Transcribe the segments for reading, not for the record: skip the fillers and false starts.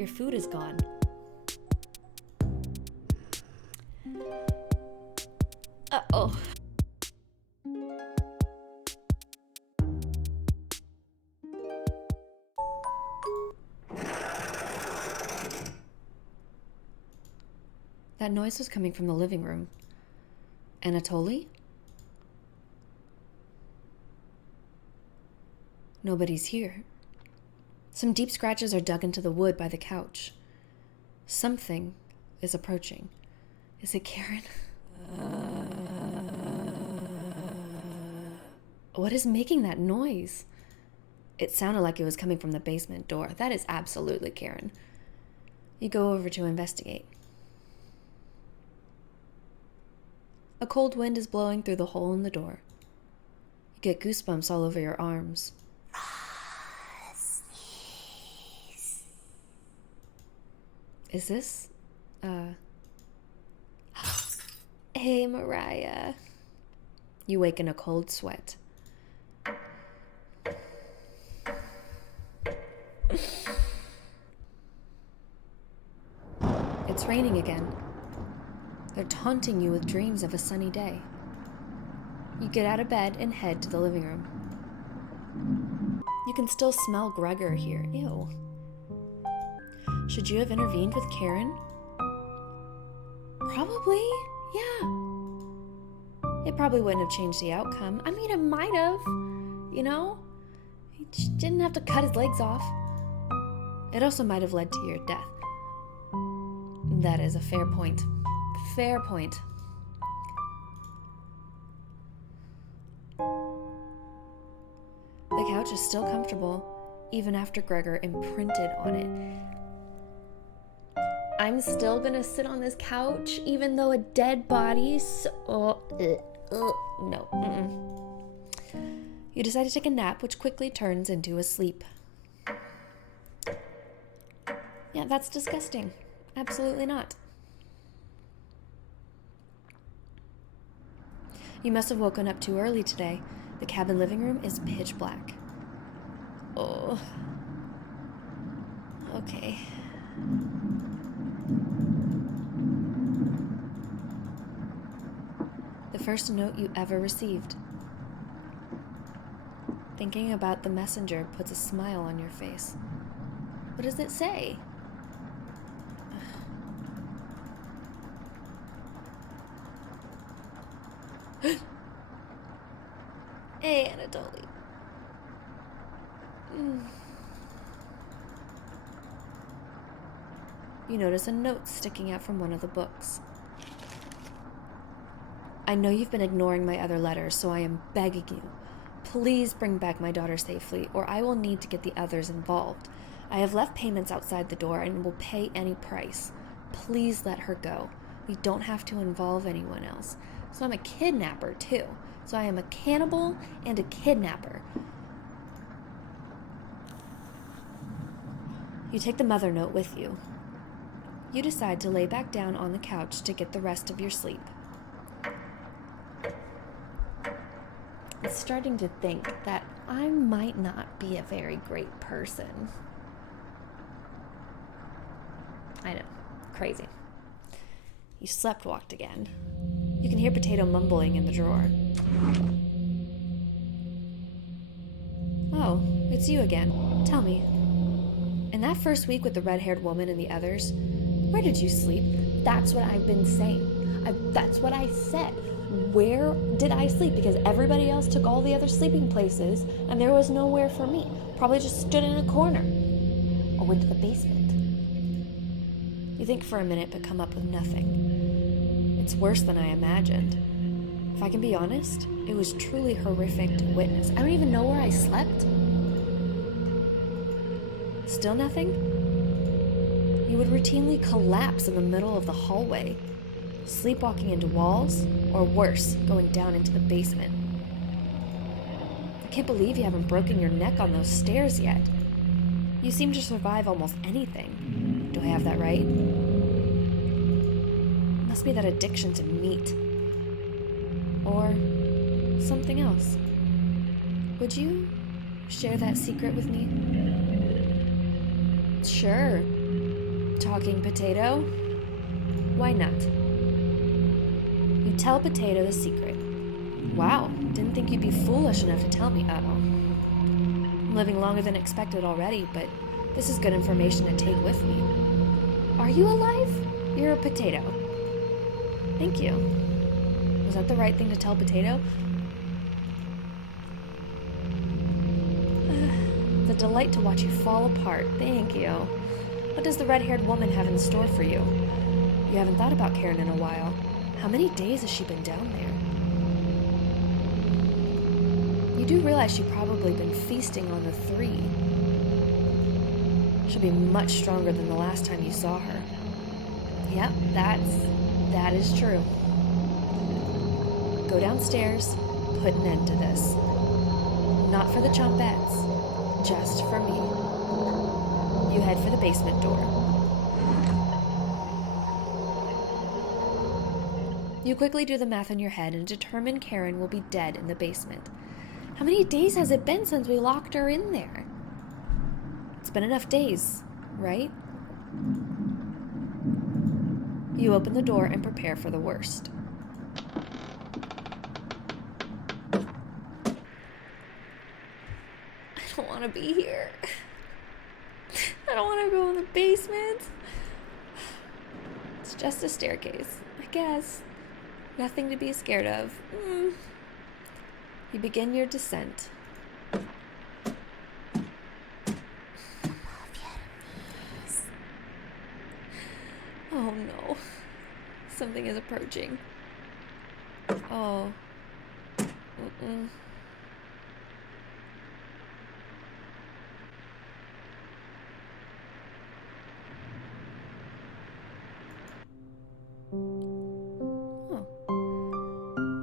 Your food is gone. Uh-oh. That noise was coming from the living room. Anatoly? Nobody's here. Some deep scratches are dug into the wood by the couch. Something is approaching. Is it Karen? What is making that noise? It sounded like it was coming from the basement door. That is absolutely Karen. You go over to investigate. A cold wind is blowing through the hole in the door. You get goosebumps all over your arms. Is this, Hey, Mariah. You wake in a cold sweat. It's raining again. They're taunting you with dreams of a sunny day. You get out of bed and head to the living room. You can still smell Gregor here. Ew. Should you have intervened with Karen? Probably, yeah. It probably wouldn't have changed the outcome. I mean, it might have, you know? He just didn't have to cut his legs off. It also might have led to your death. That is a fair point. Fair point. The couch is still comfortable, even after Gregor imprinted on it. I'm still gonna sit on this couch, even though a dead body. No. You decide to take a nap, which quickly turns into a sleep. Yeah, that's disgusting. Absolutely not. You must have woken up too early today. The cabin living room is pitch black. Oh. Okay. The first note you ever received. Thinking about the messenger puts a smile on your face. What does it say? Hey, Anatoly. You notice a note sticking out from one of the books. I know you've been ignoring my other letters, so I am begging you. Please bring back my daughter safely, or I will need to get the others involved. I have left payments outside the door and will pay any price. Please let her go. We don't have to involve anyone else. So I'm a kidnapper, too. So I am a cannibal and a kidnapper. You take the mother note with you. You decide to lay back down on the couch to get the rest of your sleep. I'm starting to think that I might not be a very great person. I know, crazy. You slept-walked again. You can hear Potato mumbling in the drawer. Oh, it's you again. Tell me. In that first week with the red-haired woman and the others, where did you sleep? That's what I've been saying. That's what I said. Where did I sleep? Because everybody else took all the other sleeping places, and there was nowhere for me. Probably just stood in a corner. Or went to the basement. You think for a minute, but come up with nothing. It's worse than I imagined. If I can be honest, it was truly horrific to witness. I don't even know where I slept. Still nothing? You would routinely collapse in the middle of the hallway, sleepwalking into walls, or worse, going down into the basement. I can't believe you haven't broken your neck on those stairs yet. You seem to survive almost anything. Do I have that right? It must be that addiction to meat. Or something else. Would you share that secret with me? Sure. Talking Potato? Why not? You tell Potato the secret. Wow, didn't think you'd be foolish enough to tell me. Uh-oh. I'm living longer than expected already, but this is good information to take with me. Are you alive? You're a potato. Thank you. Was that the right thing to tell Potato? It's a delight to watch you fall apart. Thank you. What does the red-haired woman have in store for you? You haven't thought about Karen in a while. How many days has she been down there? You do realize she's probably been feasting on the 3. She'll be much stronger than the last time you saw her. Yep, that is true. Go downstairs, put an end to this. Not for the Chompettes, just for me. You head for the basement door. You quickly do the math in your head and determine Karen will be dead in the basement. How many days has it been since we locked her in there? It's been enough days, right? You open the door and prepare for the worst. I don't want to be here. I don't want to go in the basement. It's just a staircase, I guess. Nothing to be scared of. You begin your descent. Oh no. Something is approaching. Oh. Oh.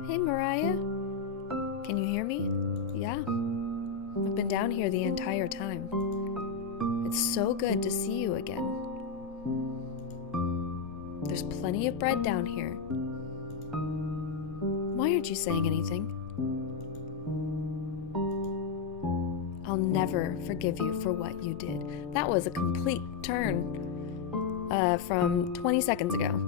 Hey, Mariah. Can you hear me? Yeah. I've been down here the entire time. It's so good to see you again. There's plenty of bread down here. Why aren't you saying anything? I'll never forgive you for what you did. That was a complete turn from 20 seconds ago.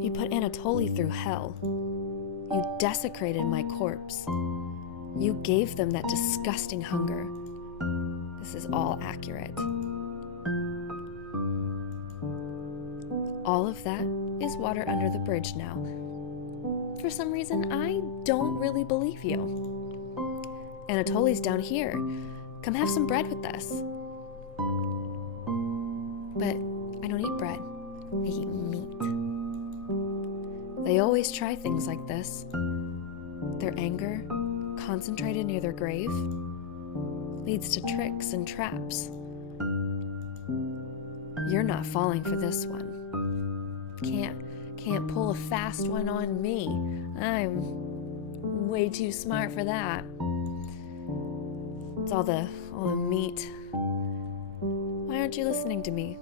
You put Anatoly through hell. You desecrated my corpse. You gave them that disgusting hunger. This is all accurate. All of that is water under the bridge now. For some reason, I don't really believe you. Anatoly's down here. Come have some bread with us. But I don't eat bread. I eat meat. They always try things like this. Their anger, concentrated near their grave, leads to tricks and traps. You're not falling for this one. Can't pull a fast one on me. I'm way too smart for that. It's all the meat. Why aren't you listening to me?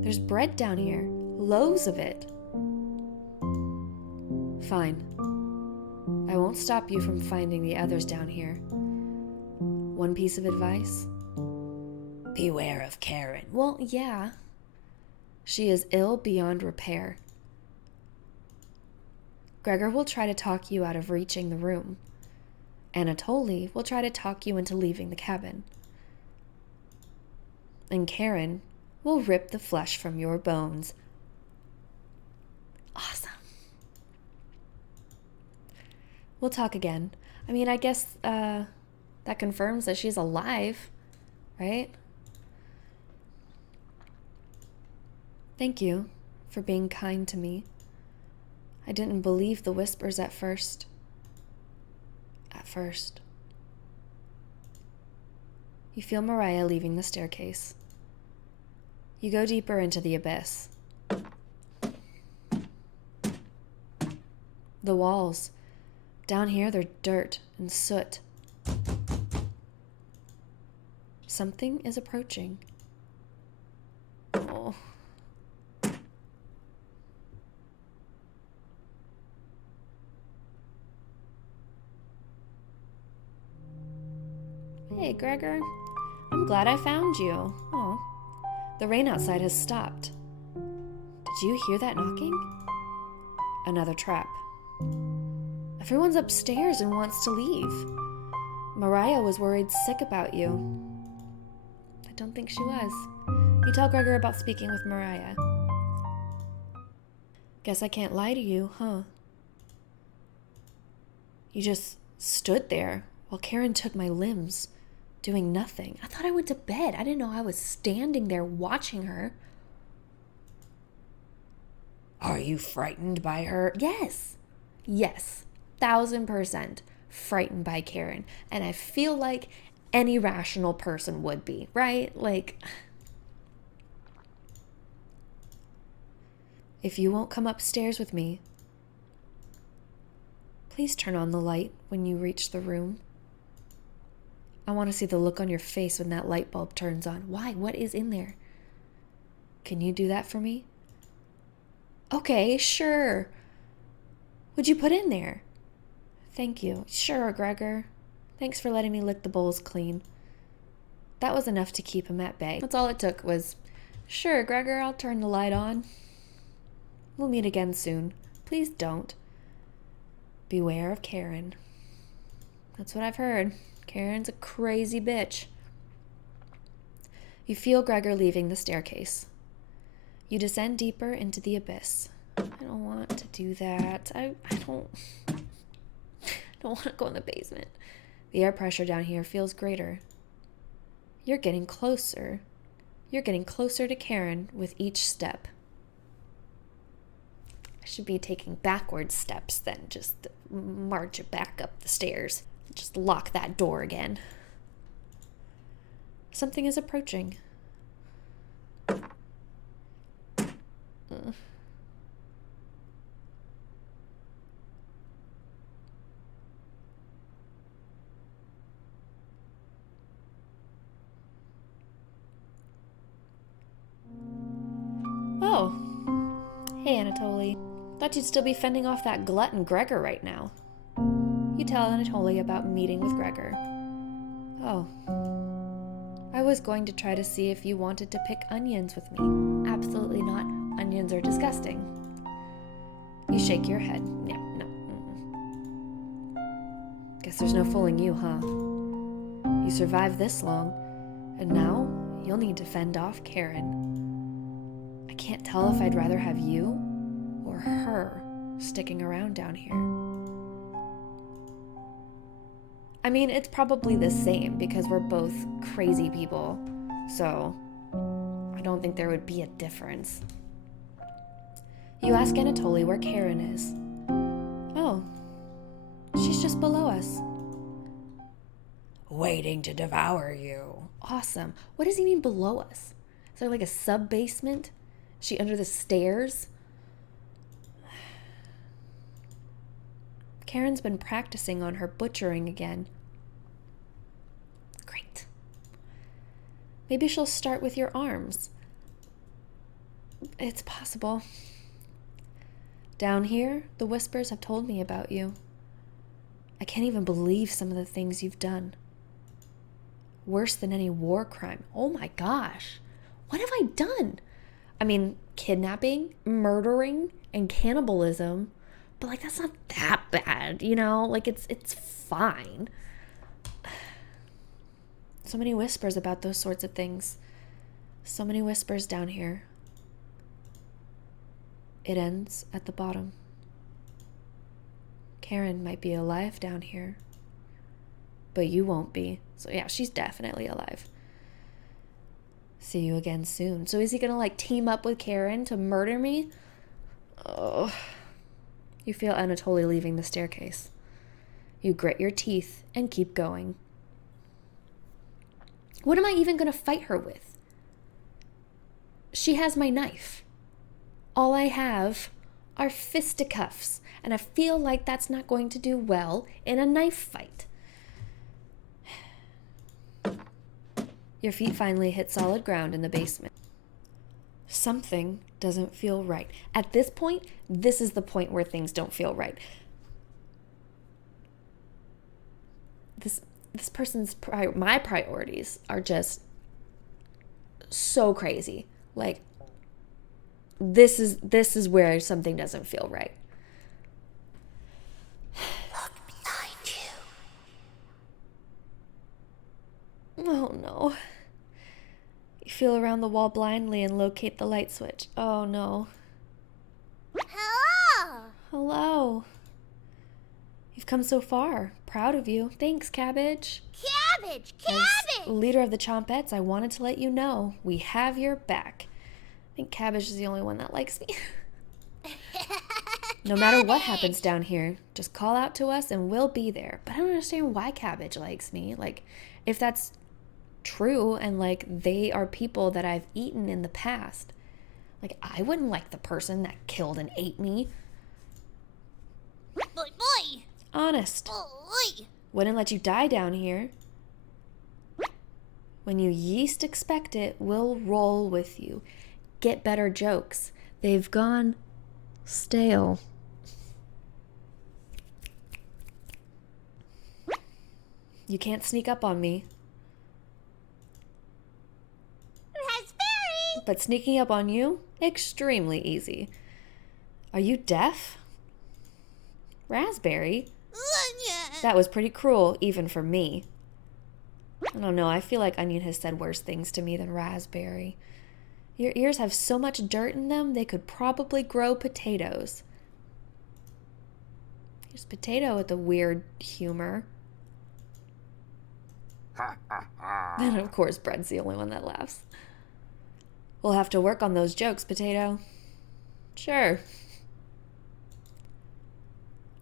There's bread down here, loaves of it. Fine. I won't stop you from finding the others down here. One piece of advice? Beware of Karen. Well, yeah. She is ill beyond repair. Gregor will try to talk you out of reaching the room. Anatoly will try to talk you into leaving the cabin. And Karen will rip the flesh from your bones. Awesome. We'll talk again. I mean, I guess that confirms that she's alive, right? Thank you for being kind to me. I didn't believe the whispers at first. You feel Mariah leaving the staircase. You go deeper into the abyss. The walls. Down here, they're dirt and soot. Something is approaching. Oh. Hey, Gregor. I'm glad I found you. Oh, The rain outside has stopped. Did you hear that knocking? Another trap. Everyone's upstairs and wants to leave. Mariah was worried sick about you. I don't think she was. You tell Gregor about speaking with Mariah. Guess I can't lie to you, huh? You just stood there while Karen took my limbs, doing nothing. I thought I went to bed. I didn't know I was standing there watching her. Are you frightened by her? Yes. 1,000% frightened by Karen. And I feel like any rational person would be, right? Like, if you won't come upstairs with me, please turn on the light when you reach the room. I want to see the look on your face when that light bulb turns on. Why? What is in there? Can you do that for me? Okay, sure. What'd you put in there? Thank you. Sure, Gregor. Thanks for letting me lick the bowls clean. That was enough to keep him at bay. That's all it took was, sure, Gregor, I'll turn the light on. We'll meet again soon. Please don't. Beware of Karen. That's what I've heard. Karen's a crazy bitch. You feel Gregor leaving the staircase. You descend deeper into the abyss. I don't want to do that. I don't want to go in the basement. The air pressure down here feels greater. You're getting closer. You're getting closer to Karen with each step. I should be taking backward steps then, just march it back up the stairs. Just lock that door again. Something is approaching. Oh. Hey, Anatoly. Thought you'd still be fending off that glutton Gregor right now. You tell Anatoly about meeting with Gregor. Oh. I was going to try to see if you wanted to pick onions with me. Absolutely not. Onions are disgusting. You shake your head. No. Guess there's no fooling you, huh? You survived this long, and now you'll need to fend off Karen. I can't tell if I'd rather have you or her sticking around down here. I mean, it's probably the same because we're both crazy people, so I don't think there would be a difference. You ask Anatoly where Karen is. Oh, she's just below us. Waiting to devour you. Awesome. What does he mean below us? Is there like a sub-basement? Is she under the stairs? Karen's been practicing on her butchering again. Great. Maybe she'll start with your arms. It's possible. Down here, the whispers have told me about you. I can't even believe some of the things you've done. Worse than any war crime. Oh my gosh. What have I done? I mean, kidnapping, murdering, and cannibalism. But like, that's not that bad, you know? Like, it's fine. So many whispers about those sorts of things. So many whispers down here. It ends at the bottom. Karen might be alive down here, but you won't be. So yeah, she's definitely alive. See you again soon. So is he gonna like team up with Karen to murder me? Oh. You feel Anatoly leaving the staircase. You grit your teeth and keep going. What am I even gonna fight her with? She has my knife. All I have are fisticuffs, and I feel like that's not going to do well in a knife fight. Your feet finally hit solid ground in the basement. Something doesn't feel right. At this point, this is the point where things don't feel right. This person's my priorities are just so crazy. Like, this is where something doesn't feel right. Look behind you. Oh no. You feel around the wall blindly and locate the light switch. Oh no. Hello. Hello. You've come so far. Proud of you. Thanks, Cabbage. Cabbage. As leader of the Chompettes, I wanted to let you know we have your back. I think Cabbage is the only one that likes me. No matter what happens down here, just call out to us and we'll be there. But I don't understand why Cabbage likes me. Like, if that's true and like they are people that I've eaten in the past, like I wouldn't like the person that killed and ate me. Boy. Honest. Boy. Wouldn't let you die down here. When you least expect it, we'll roll with you. Get better jokes. They've gone stale. You can't sneak up on me. Raspberry. But sneaking up on you? Extremely easy. Are you deaf? Raspberry? That was pretty cruel, even for me. I don't know, I feel like Onion has said worse things to me than Raspberry. Your ears have so much dirt in them, they could probably grow potatoes. Here's Potato with the weird humor. And of course, Bread's the only one that laughs. We'll have to work on those jokes, Potato. Sure.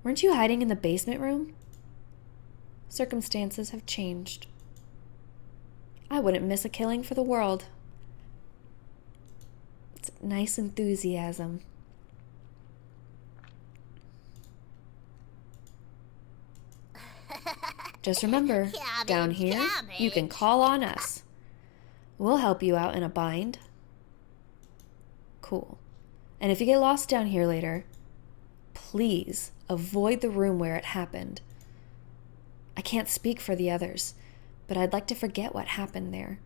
Weren't you hiding in the basement room? Circumstances have changed. I wouldn't miss a killing for the world. It's nice enthusiasm. Just remember, down here, you can call on us. We'll help you out in a bind. Cool. And if you get lost down here later, please avoid the room where it happened. I can't speak for the others, but I'd like to forget what happened there.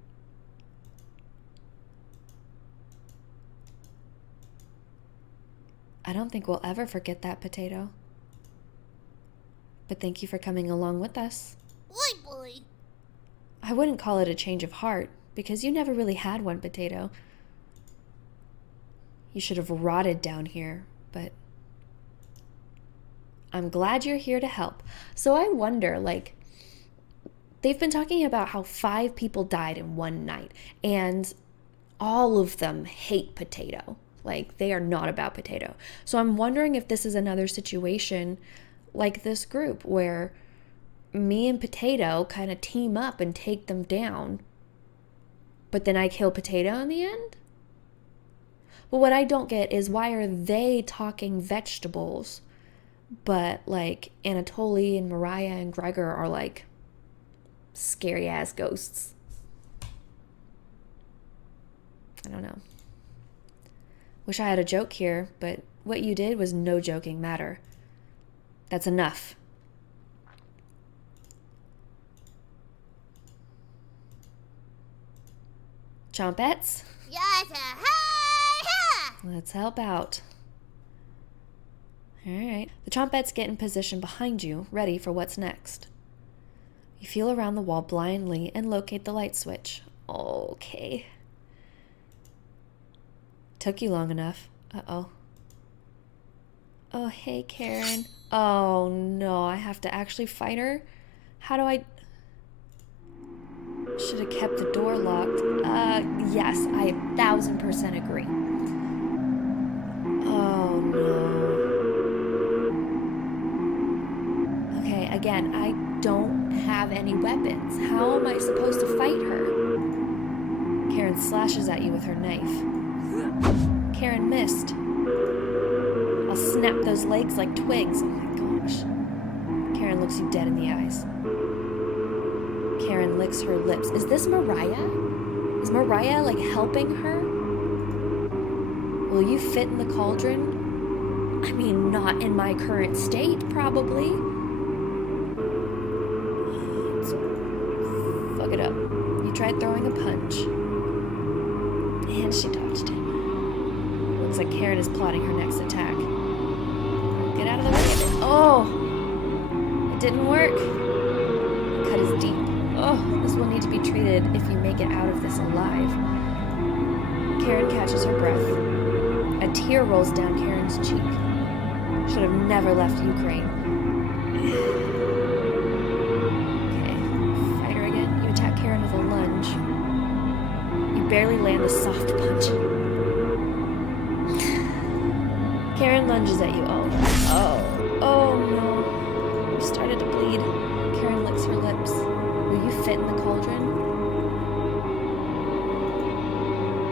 I don't think we'll ever forget that, Potato. But thank you for coming along with us. Boy. I wouldn't call it a change of heart, because you never really had one, Potato. You should have rotted down here, but I'm glad you're here to help. So I wonder, like, they've been talking about how 5 people died in one night, and all of them hate Potato. Like, they are not about Potato. So I'm wondering if this is another situation like this group where me and Potato kind of team up and take them down, but then I kill Potato in the end? But what I don't get is, why are they talking vegetables, but like Anatoly and Mariah and Gregor are like scary ass ghosts? I don't know. Wish I had a joke here, but what you did was no joking matter. That's enough. Chompettes? Yes. Let's help out. All right. The Chompettes get in position behind you, ready for what's next. You feel around the wall blindly and locate the light switch. Okay. Took you long enough. Uh-oh. Oh, hey, Karen. Oh, no. I have to actually fight her? How do I... Should have kept the door locked. Yes, I 1000% agree. Oh, no. Okay, again, I don't have any weapons. How am I supposed to fight her? Karen slashes at you with her knife. Karen missed. I'll snap those legs like twigs. Oh my gosh. Karen looks you dead in the eyes. Karen licks her lips. Is this Mariah? Is Mariah, like, helping her? Will you fit in the cauldron? I mean, not in my current state, probably. Let's fuck it up. You tried throwing a punch. And she dodged it. Looks like Karen is plotting her next attack. Get out of the way of it. Oh! It didn't work. The cut is deep. Oh, this will need to be treated if you make it out of this alive. Karen catches her breath. A tear rolls down Karen's cheek. Should have never left Ukraine. Okay, fight her again. You attack Karen with a lunge. You barely land a soft punch. Karen lunges at you. Oh no. You started to bleed. Karen licks her lips. Will you fit in the cauldron?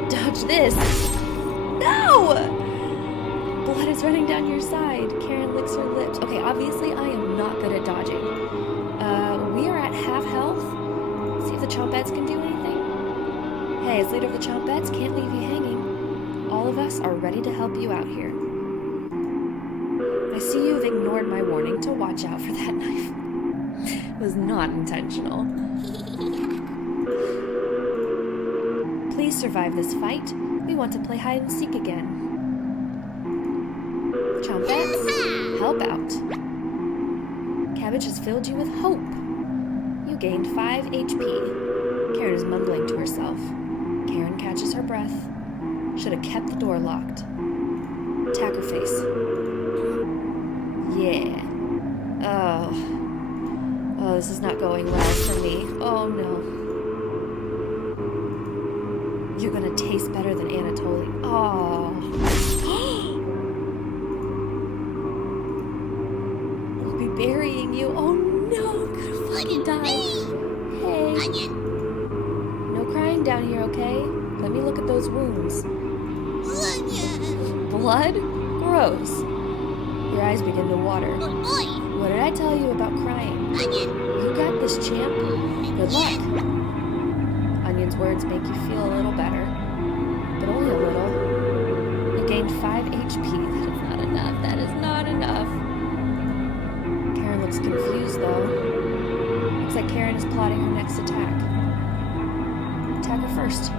Dodge this! No! Blood is running down your side. Karen licks her lips. Okay, obviously I am not good at dodging. We are at half health. See if the Chompettes can do anything. Hey, as leader of the Chompettes, can't leave you hanging. All of us are ready to help you out here. I see you've ignored my warning to watch out for that knife. It was not intentional. Please survive this fight. We want to play hide and seek again. Chompettes, help out. Cabbage has filled you with hope. You gained 5 HP. Karen is mumbling to herself. Karen catches her breath. Should have kept the door locked. Attack her face. Yeah. Oh, this is not going well for me. Oh no. You're gonna taste better than Anatoly. Oh. We'll be burying you. Oh no, good fucking die. Hey. Onion. No crying down here, okay? Let me look at those wounds. Onion. Blood? Gross. Your eyes begin to water. Oh boy. What did I tell you about crying? Onion. You got this, champ. Good luck. Onion's words make you feel a little better, but only a little. You gained 5 HP. That is not enough. That is not enough. Karen looks confused, though. Looks like Karen is plotting her next attack. Attack her first.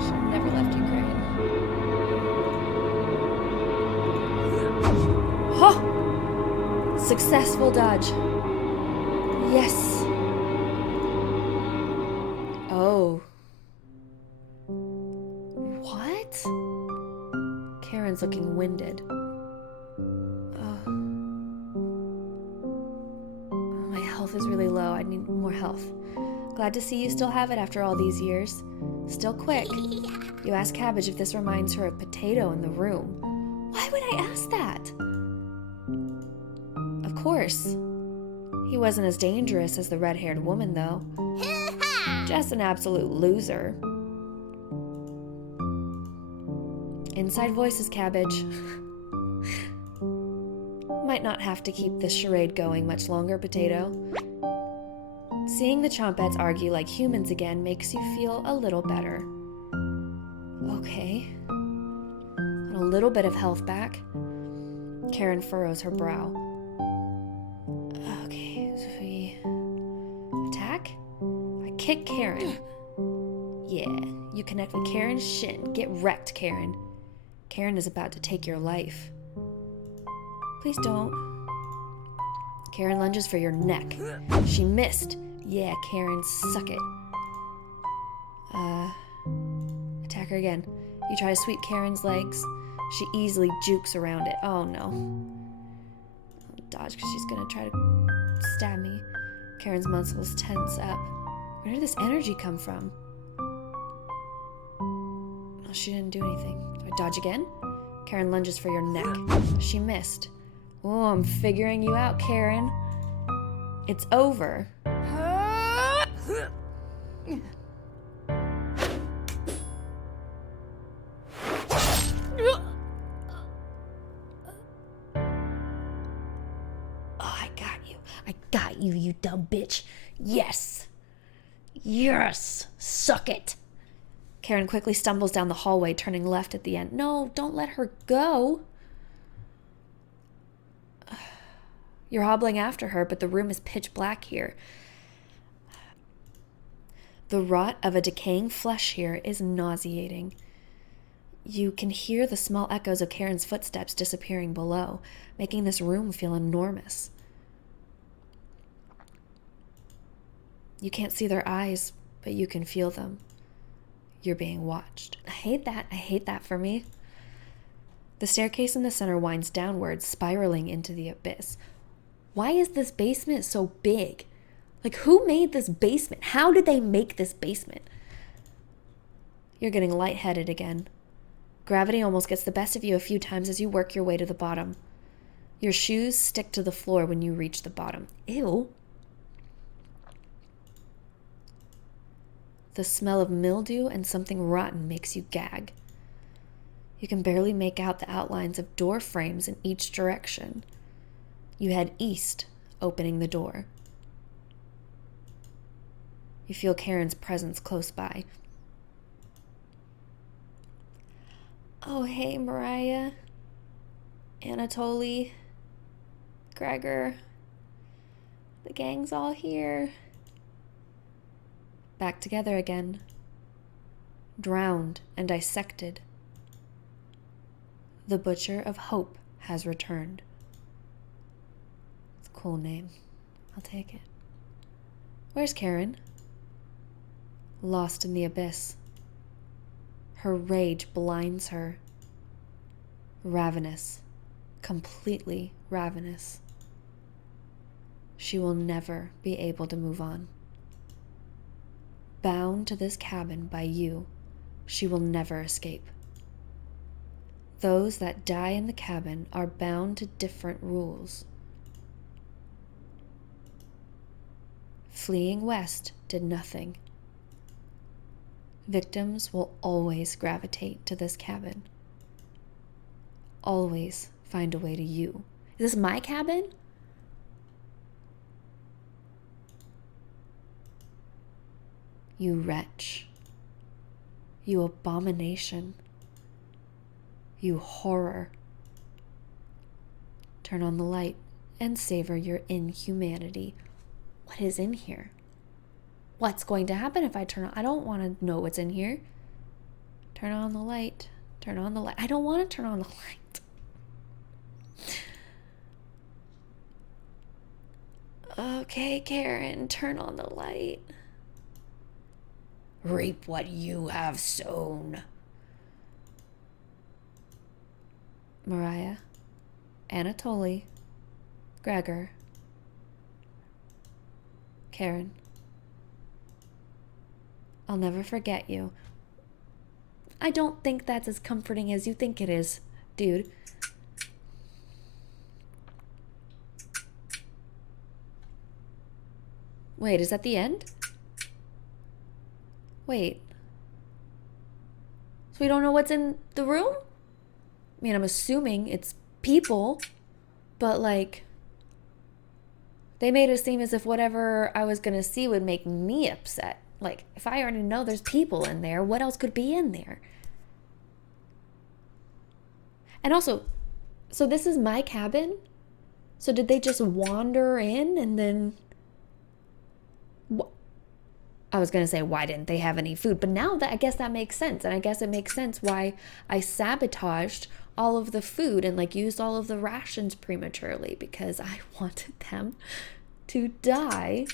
Should have never left Ukraine. Huh! Successful dodge. Yes. Oh. What? Karen's looking winded. My health is really low. I need more health. Glad to see you still have it after all these years. Still quick. You ask Cabbage if this reminds her of Potato in the room. Why would I ask that? Of course. He wasn't as dangerous as the red-haired woman, though. Just an absolute loser. Inside voices, Cabbage. Might not have to keep this charade going much longer, Potato. Seeing the Chompettes argue like humans again makes you feel a little better. Okay. And a little bit of health back. Karen furrows her brow. Okay, so we attack? I kick Karen. Yeah, you connect with Karen's shin. Get wrecked, Karen. Karen is about to take your life. Please don't. Karen lunges for your neck. She missed. Yeah, Karen, suck it. Attack her again. You try to sweep Karen's legs. She easily jukes around it. Oh no. I'll dodge because she's gonna try to stab me. Karen's muscles tense up. Where did this energy come from? Oh, she didn't do anything. Do I dodge again? Karen lunges for your neck. She missed. Oh, I'm figuring you out, Karen. It's over. I got you, you dumb bitch. Yes. Yes. Suck it. Karen quickly stumbles down the hallway, turning left at the end. No, don't let her go. You're hobbling after her, but the room is pitch black here. The rot of a decaying flesh here is nauseating. You can hear the small echoes of Karen's footsteps disappearing below, making this room feel enormous. You can't see their eyes, but you can feel them. You're being watched. I hate that. I hate that for me. The staircase in the center winds downwards, spiraling into the abyss. Why is this basement so big? Like, who made this basement? How did they make this basement? You're getting lightheaded again. Gravity almost gets the best of you a few times as you work your way to the bottom. Your shoes stick to the floor when you reach the bottom. Ew. The smell of mildew and something rotten makes you gag. You can barely make out the outlines of door frames in each direction. You head east, opening the door. You feel Karen's presence close by. Oh, hey, Mariah, Anatoly, Gregor. The gang's all here. Back together again. Drowned and dissected. The Butcher of Hope has returned. It's a cool name. I'll take it. Where's Karen? Lost in the abyss. Her rage blinds her. Ravenous. Completely ravenous. She will never be able to move on. Bound to this cabin by you, she will never escape. Those that die in the cabin are bound to different rules. Fleeing west did nothing. Victims will always gravitate to this cabin. Always find a way to you. Is this my cabin? You wretch. You abomination. You horror. Turn on the light and savor your inhumanity. What is in here? What's going to happen if I turn on? I don't want to know what's in here. Turn on the light. Turn on the light. I don't want to turn on the light. Okay, Karen, turn on the light. Reap what you have sown. Mariah, Anatoly, Gregor, Karen. I'll never forget you. I don't think that's as comforting as you think it is, dude. Wait, is that the end? Wait. So we don't know what's in the room? I mean, I'm assuming it's people, but like, they made it seem as if whatever I was gonna see would make me upset. Like, if I already know there's people in there, what else could be in there? And also, so this is my cabin? So did they just wander in and then... I was going to say, why didn't they have any food? But now that I guess that makes sense. And I guess it makes sense why I sabotaged all of the food and like used all of the rations prematurely, because I wanted them to die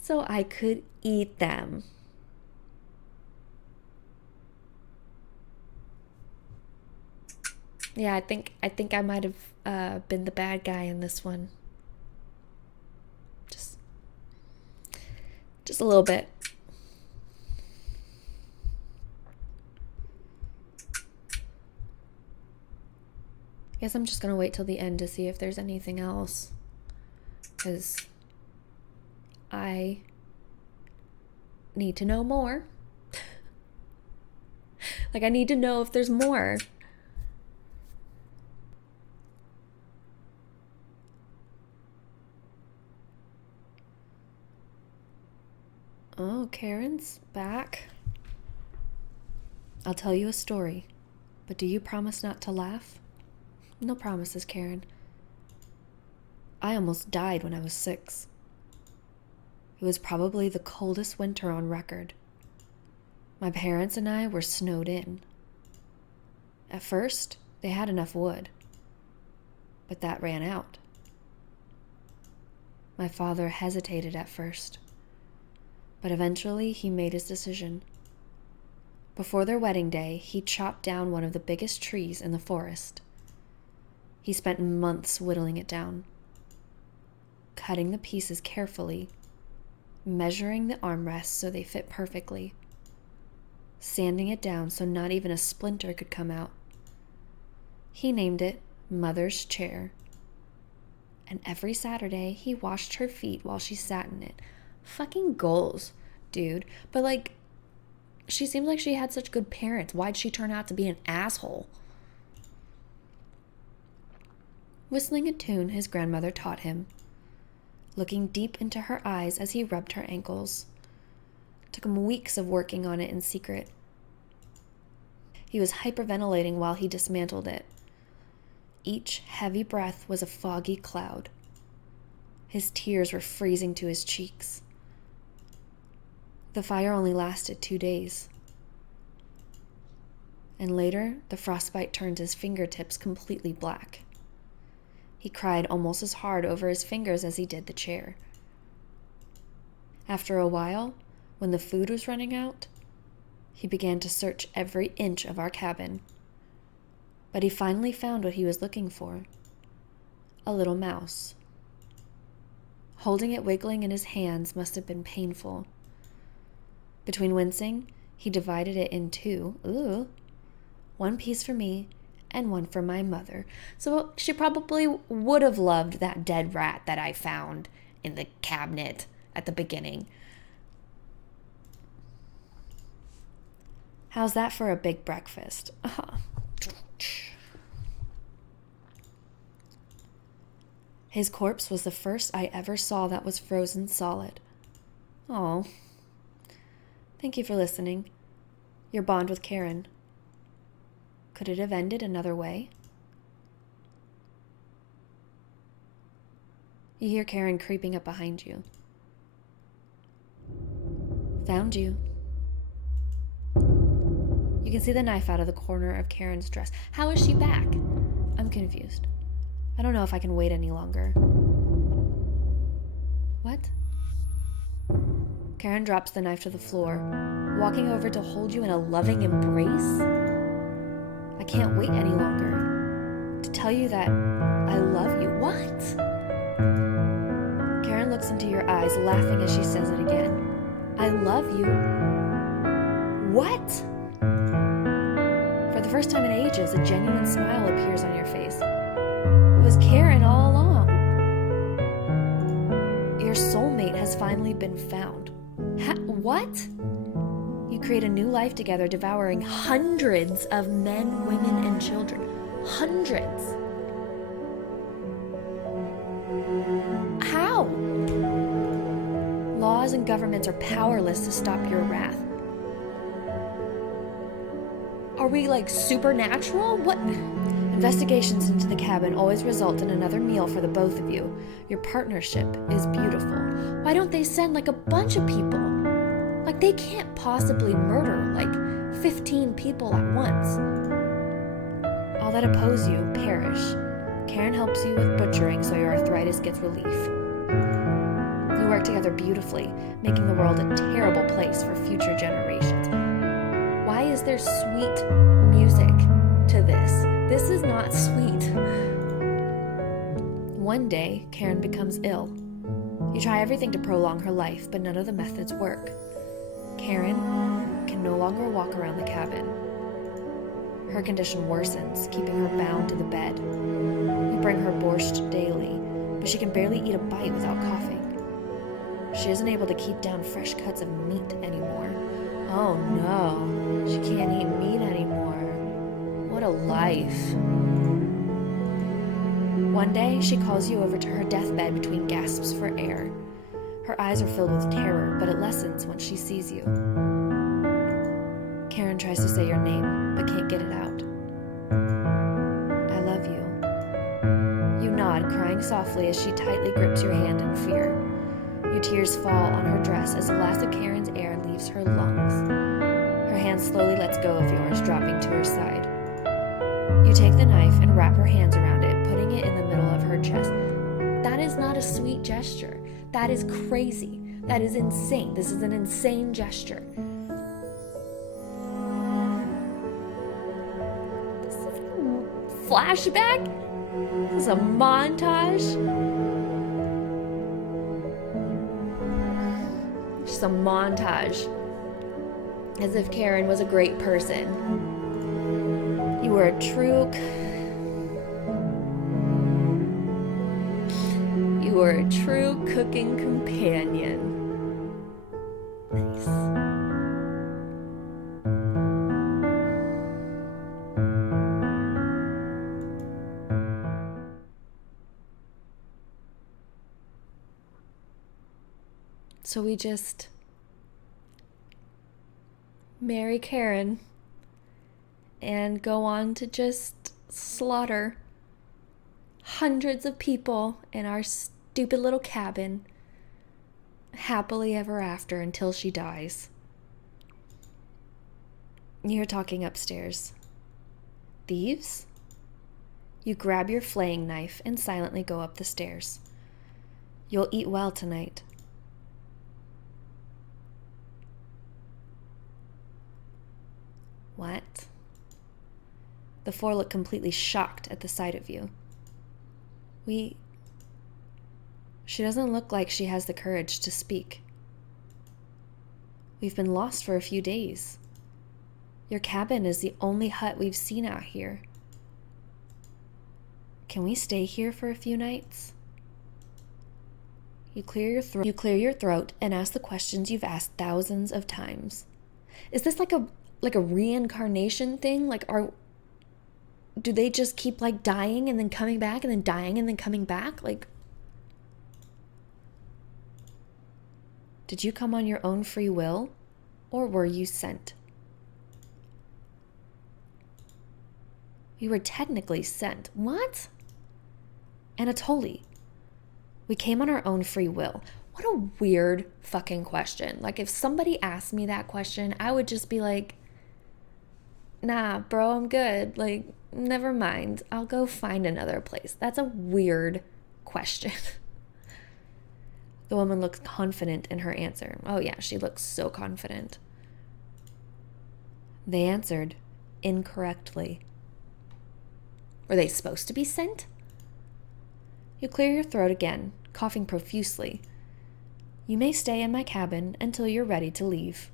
so I could eat them. Yeah, I think I might have been the bad guy in this one. Just a little bit. Guess I'm just gonna wait till the end to see if there's anything else, because I need to know more. Like, I need to know if there's more. Oh, Karen's back. I'll tell you a story, but do you promise not to laugh? No promises, Karen. I almost died when I was 6. It was probably the coldest winter on record. My parents and I were snowed in. At first, they had enough wood, but that ran out. My father hesitated at first, but eventually he made his decision. Before their wedding day, he chopped down one of the biggest trees in the forest. He spent months whittling it down, cutting the pieces carefully, measuring the armrests so they fit perfectly, sanding it down so not even a splinter could come out. He named it Mother's Chair, and every Saturday he washed her feet while she sat in it. Fucking goals, dude. But like, she seemed like she had such good parents. Why'd she turn out to be an asshole? Whistling a tune his grandmother taught him, looking deep into her eyes as he rubbed her ankles. Took him weeks of working on it in secret. He was hyperventilating while he dismantled it. Each heavy breath was a foggy cloud. His tears were freezing to his cheeks. The fire only lasted 2 days. And later, the frostbite turned his fingertips completely black. He cried almost as hard over his fingers as he did the chair. After a while, when the food was running out, he began to search every inch of our cabin. But he finally found what he was looking for: a little mouse. Holding it wiggling in his hands must have been painful. Between wincing, he divided it in two. Ooh. One piece for me and one for my mother. So she probably would have loved that dead rat that I found in the cabinet at the beginning. How's that for a big breakfast? His corpse was the first I ever saw that was frozen solid. Oh. Thank you for listening. Your bond with Karen. Could it have ended another way? You hear Karen creeping up behind you. Found you. You can see the knife out of the corner of Karen's dress. How is she back? I'm confused. I don't know if I can wait any longer. What? Karen drops the knife to the floor, walking over to hold you in a loving embrace. I can't wait any longer to tell you that I love you. What? Karen looks into your eyes, laughing as she says it again. I love you. What? For the first time in ages, a genuine smile appears on your face. It was Karen all along. Your soulmate has finally been found. What? You create a new life together, devouring hundreds of men, women, and children. Hundreds. How? Laws and governments are powerless to stop your wrath. Are we like supernatural? What? Investigations into the cabin always result in another meal for the both of you. Your partnership is beautiful. Why don't they send like a bunch of people? Like they can't possibly murder like 15 people at once. All that oppose you perish. Karen helps you with butchering so your arthritis gets relief. You work together beautifully, making the world a terrible place for future generations. Why is there sweet music to this? This is not sweet. One day, Karen becomes ill. You try everything to prolong her life, but none of the methods work. Karen can no longer walk around the cabin. Her condition worsens, keeping her bound to the bed. You bring her borscht daily, but she can barely eat a bite without coughing. She isn't able to keep down fresh cuts of meat anymore. Oh no, she can't eat meat anymore. What a life. One day, she calls you over to her deathbed between gasps for air. Her eyes are filled with terror, but it lessens once she sees you. Karen tries to say your name, but can't get it out. I love you. You nod, crying softly as she tightly grips your hand in fear. Your tears fall on her dress as the last of Karen's air leaves her lungs. Her hand slowly lets go of yours, dropping to her side. You take the knife and wrap her hands around it, putting it in the middle of her chest. That is not a sweet gesture. That is crazy. That is insane. This is an insane gesture. This is a flashback? This is a montage? Just a montage. As if Karen was a great person. You were a true... You were a true cooking companion. Nice. So we just marry Karen and go on to just slaughter hundreds of people in our stupid little cabin happily ever after until she dies. You're talking upstairs. Thieves? You grab your flaying knife and silently go up the stairs. You'll eat well tonight. What? The four look completely shocked at the sight of you. She doesn't look like she has the courage to speak. We've been lost for a few days. Your cabin is the only hut we've seen out here. Can we stay here for a few nights? You clear your throat and ask the questions you've asked thousands of times. Is this like a reincarnation thing? Do they just keep dying and then coming back and then dying and then coming back? Did you come on your own free will, or were you sent? You were technically sent. What? Anatoly, we came on our own free will. What a weird fucking question. If somebody asked me that question, I would just be like, nah, bro, I'm good. Never mind. I'll go find another place. That's a weird question. The woman looks confident in her answer. Oh yeah, she looks so confident. They answered incorrectly. Were they supposed to be sent? You clear your throat again, coughing profusely. You may stay in my cabin until you're ready to leave.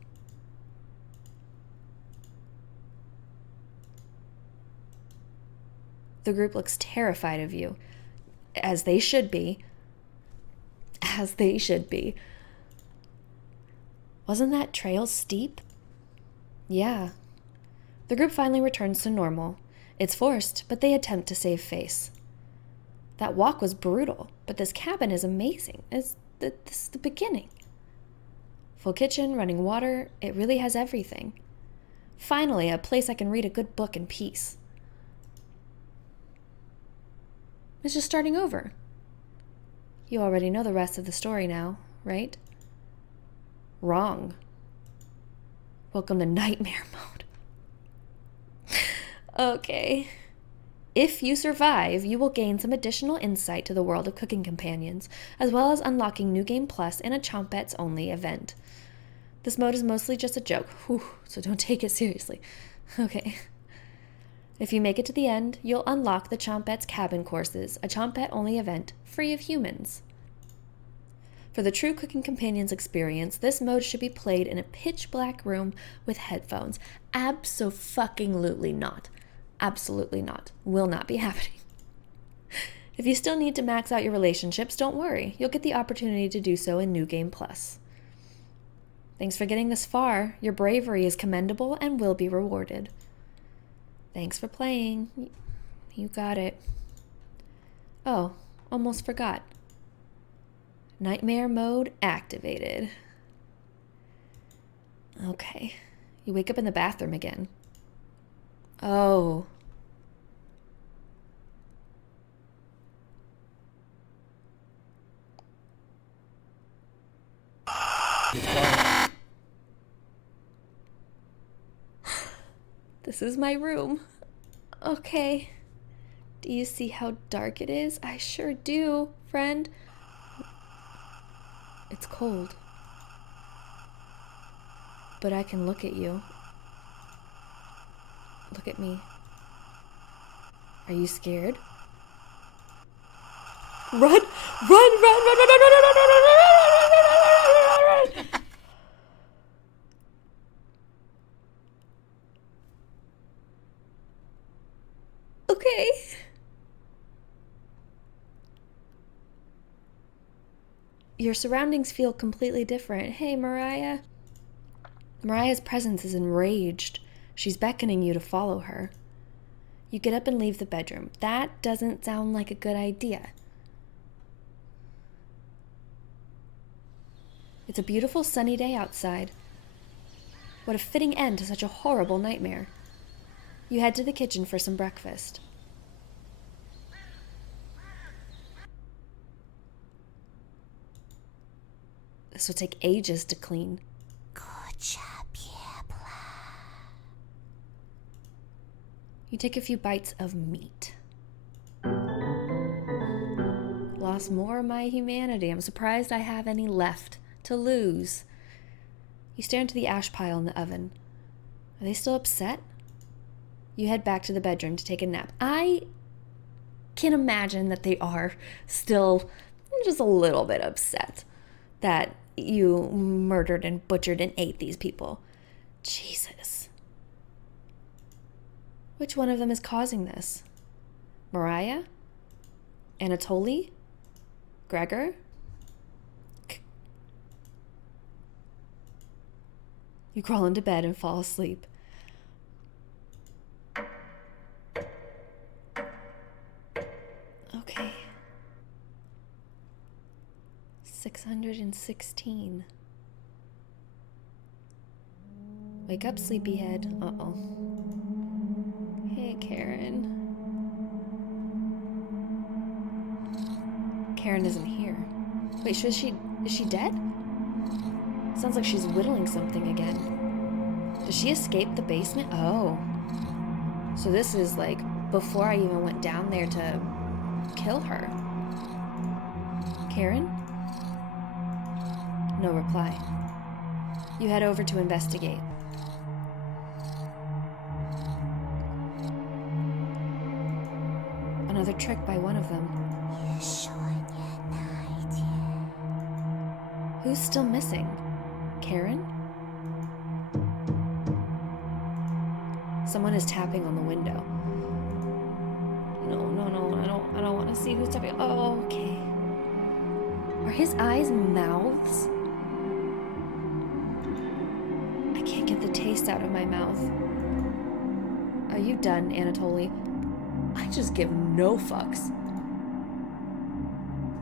The group looks terrified of you, as they should be. As they should be. Wasn't that trail steep? Yeah. The group finally returns to normal. It's forced, but they attempt to save face. That walk was brutal, but this cabin is amazing. This is the beginning. Full kitchen, running water, it really has everything. Finally, a place I can read a good book in peace. It's just starting over. You already know the rest of the story now, right? Wrong. Welcome to nightmare mode. Okay. If you survive, you will gain some additional insight to the world of cooking companions, as well as unlocking New Game Plus and a Chompettes only event. This mode is mostly just a joke, so don't take it seriously. Okay. If you make it to the end, you'll unlock the Chompettes cabin courses, a Chompette only event, free of humans. For the true cooking companions experience, this mode should be played in a pitch black room with headphones. Abso-fucking-lutely not. Absolutely not. Will not be happening. If you still need to max out your relationships, don't worry. You'll get the opportunity to do so in New Game Plus. Thanks for getting this far. Your bravery is commendable and will be rewarded. Thanks for playing. You got it. Oh, almost forgot. Nightmare mode activated. Okay. You wake up in the bathroom again. Oh. This is my room. Okay. Do you see how dark it is? I sure do, friend. It's cold. But I can look at you. Look at me. Are you scared? Run! Run! Run! Run! Run! Run! Run! Run! Run! Run! Run! Run! Run! Run! Okay. Your surroundings feel completely different. Hey, Mariah. Mariah's presence is enraged. She's beckoning you to follow her. You get up and leave the bedroom. That doesn't sound like a good idea. It's a beautiful sunny day outside. What a fitting end to such a horrible nightmare. You head to the kitchen for some breakfast. This will take ages to clean. Good job, yeah, You take a few bites of meat. Lost more of my humanity. I'm surprised I have any left to lose. You stare into the ash pile in the oven. Are they still upset? You head back to the bedroom to take a nap. I can imagine that they are still just a little bit upset that you murdered and butchered and ate these people. Jesus. Which one of them is causing this? Mariah? Anatoly? Gregor? You crawl into bed and fall asleep. Okay. 616. Wake up, sleepyhead. Uh-oh. Hey, Karen. Karen isn't here. Wait, is she dead? Sounds like she's whittling something again. Does she escape the basement? Oh. So this is like before I even went down there to kill her. Karen? No reply. You head over to investigate. Another trick by one of them. You're showing your night, yeah. Who's still missing? Karen? Someone is tapping on the window. No, I don't want to see who's tapping. Oh, okay. Are his eyes mouths? I can't get the taste out of my mouth. Are you done, Anatoly? I just give no fucks.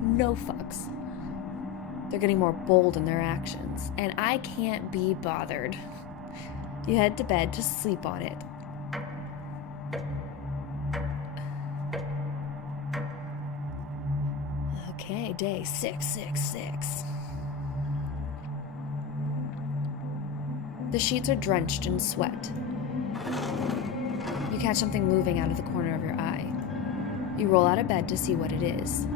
No fucks. They're getting more bold in their actions, and I can't be bothered. You head to bed to sleep on it. Okay, day 666. The sheets are drenched in sweat. You catch something moving out of the corner of your eye. You roll out of bed to see what it is.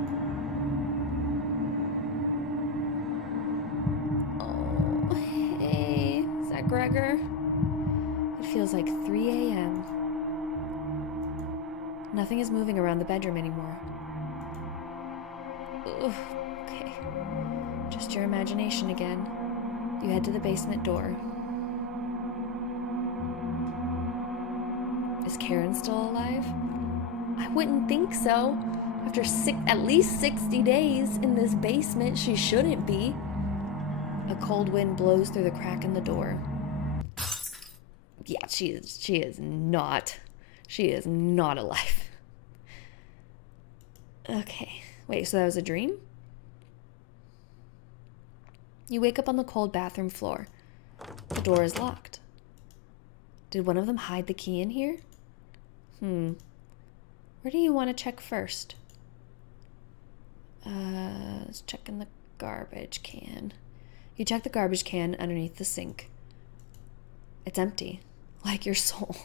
Oh, hey, is that Gregor? It feels like 3 a.m. Nothing is moving around the bedroom anymore. Ugh, okay. Just your imagination again. You head to the basement door. Is Karen still alive? I wouldn't think so. After at least 60 days in this basement, she shouldn't be. A cold wind blows through the crack in the door. Yeah, she is not alive. Okay. Wait, so that was a dream? You wake up on the cold bathroom floor. The door is locked. Did one of them hide the key in here? Where do you want to check first? Let's check in the garbage can. You check the garbage can underneath the sink. It's empty, like your soul.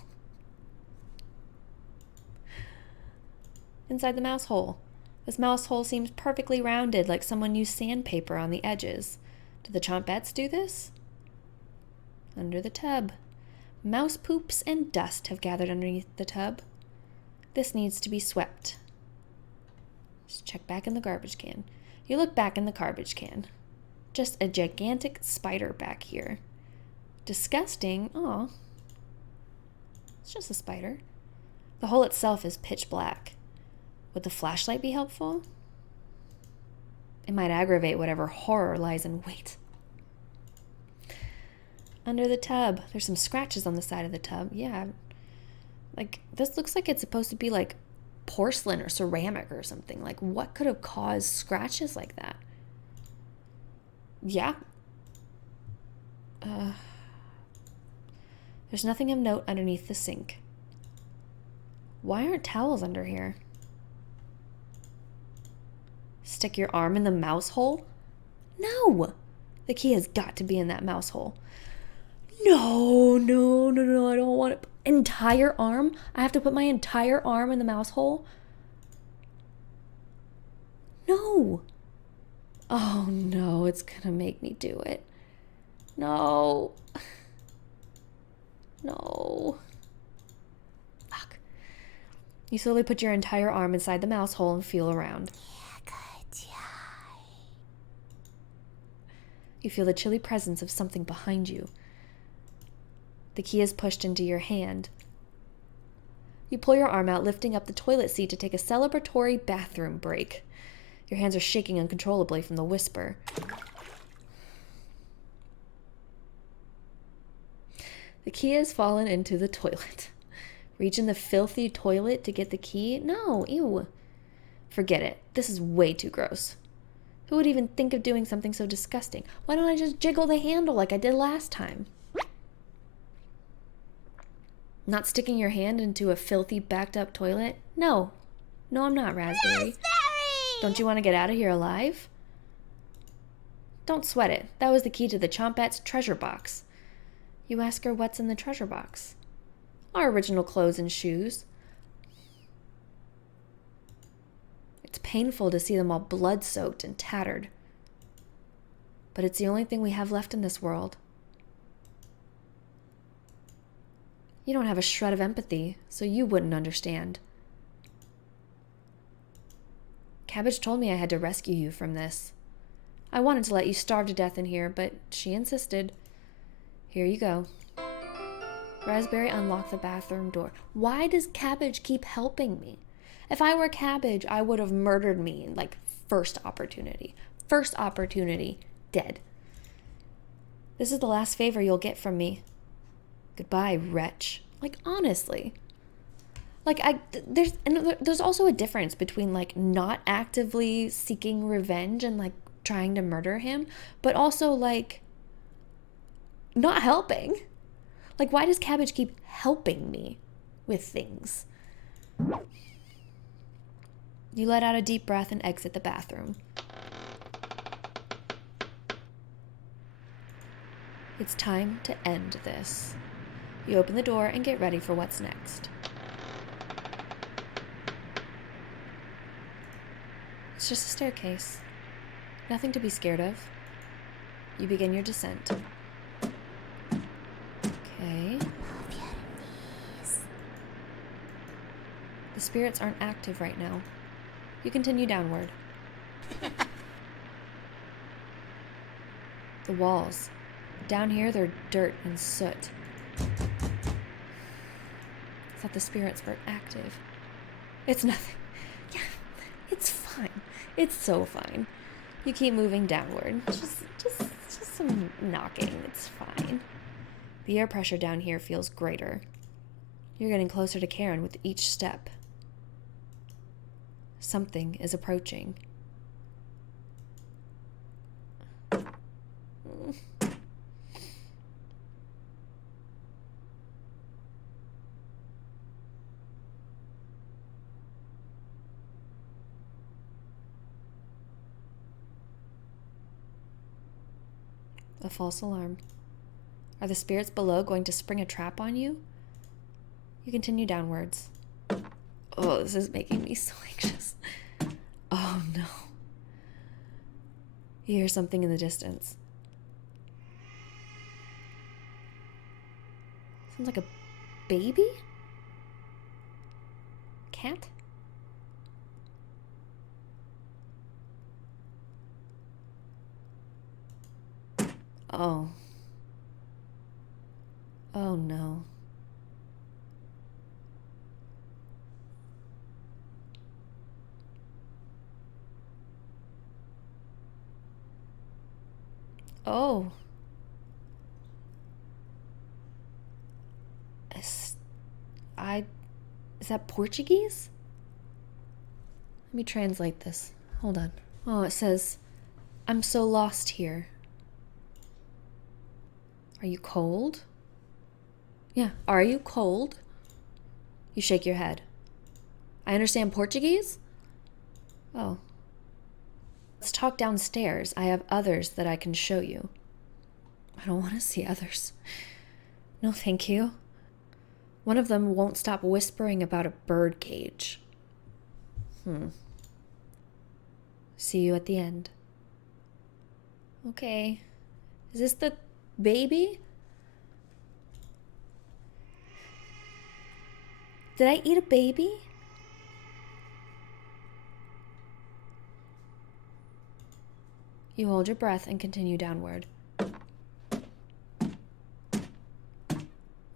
inside the mouse hole. This mouse hole seems perfectly rounded, like someone used sandpaper on the edges. Do the Chompettes do this? Under the tub. Mouse poops and dust have gathered underneath the tub. This needs to be swept. Just check back in the garbage can. You look back in the garbage can. Just a gigantic spider back here. Disgusting. Aw. It's just a spider. The hole itself is pitch black. Would the flashlight be helpful? It might aggravate whatever horror lies in wait. Under the tub. There's some scratches on the side of the tub. Yeah. Like, this looks like it's supposed to be like porcelain or ceramic or something. Like, what could have caused scratches like that? Yeah. There's nothing of note underneath the sink. Why aren't towels under here? Stick your arm in the mouse hole? No! The key has got to be in that mouse hole. No, I don't want it. Entire arm? I have to put my entire arm in the mouse hole? No! Oh no, it's gonna make me do it. No. No. Fuck. You slowly put your entire arm inside the mouse hole and feel around. You feel the chilly presence of something behind you. The key is pushed into your hand. You pull your arm out, lifting up the toilet seat to take a celebratory bathroom break. Your hands are shaking uncontrollably from the whisper. The key has fallen into the toilet. Reach in the filthy toilet to get the key? No, ew. Forget it. This is way too gross. Who would even think of doing something so disgusting? Why don't I just jiggle the handle like I did last time? Not sticking your hand into a filthy, backed-up toilet? No. No, I'm not, Raspberry. Don't you want to get out of here alive? Don't sweat it. That was the key to the Chompettes' treasure box. You ask her what's in the treasure box. Our original clothes and shoes. It's painful to see them all blood-soaked and tattered. But it's the only thing we have left in this world. You don't have a shred of empathy, so you wouldn't understand. Cabbage told me I had to rescue you from this. I wanted to let you starve to death in here, but she insisted. Here you go. Raspberry unlocked the bathroom door. Why does Cabbage keep helping me? If I were Cabbage, I would have murdered me in, like, first opportunity. First opportunity. Dead. This is the last favor you'll get from me. Goodbye, wretch. Like, honestly. Like, there's also a difference between, like, not actively seeking revenge and, like, trying to murder him, but also, like, not helping. Like, why does Cabbage keep helping me with things? You let out a deep breath and exit the bathroom. It's time to end this. You open the door and get ready for what's next. It's just a staircase. Nothing to be scared of. You begin your descent. Okay. The spirits aren't active right now. You continue downward. The walls. Down here, they're dirt and soot. I thought the spirits were active. It's nothing. Yeah, it's fine. It's so fine. You keep moving downward. Just some knocking. It's fine. The air pressure down here feels greater. You're getting closer to Karen with each step. Something is approaching. A false alarm. Are the spirits below going to spring a trap on you? You continue downwards. Oh, this is making me so anxious. Oh no. You hear something in the distance. Sounds like a baby? Cat? Oh. Oh no. Oh. Is, is that Portuguese? Let me translate this. Hold on. Oh, it says, I'm so lost here. Are you cold? Yeah, are you cold? You shake your head. I understand Portuguese? Oh. Let's talk downstairs. I have others that I can show you. I don't want to see others. No, thank you. One of them won't stop whispering about a bird cage. See you at the end. Okay. Is this the baby? Did I eat a baby? You hold your breath and continue downward.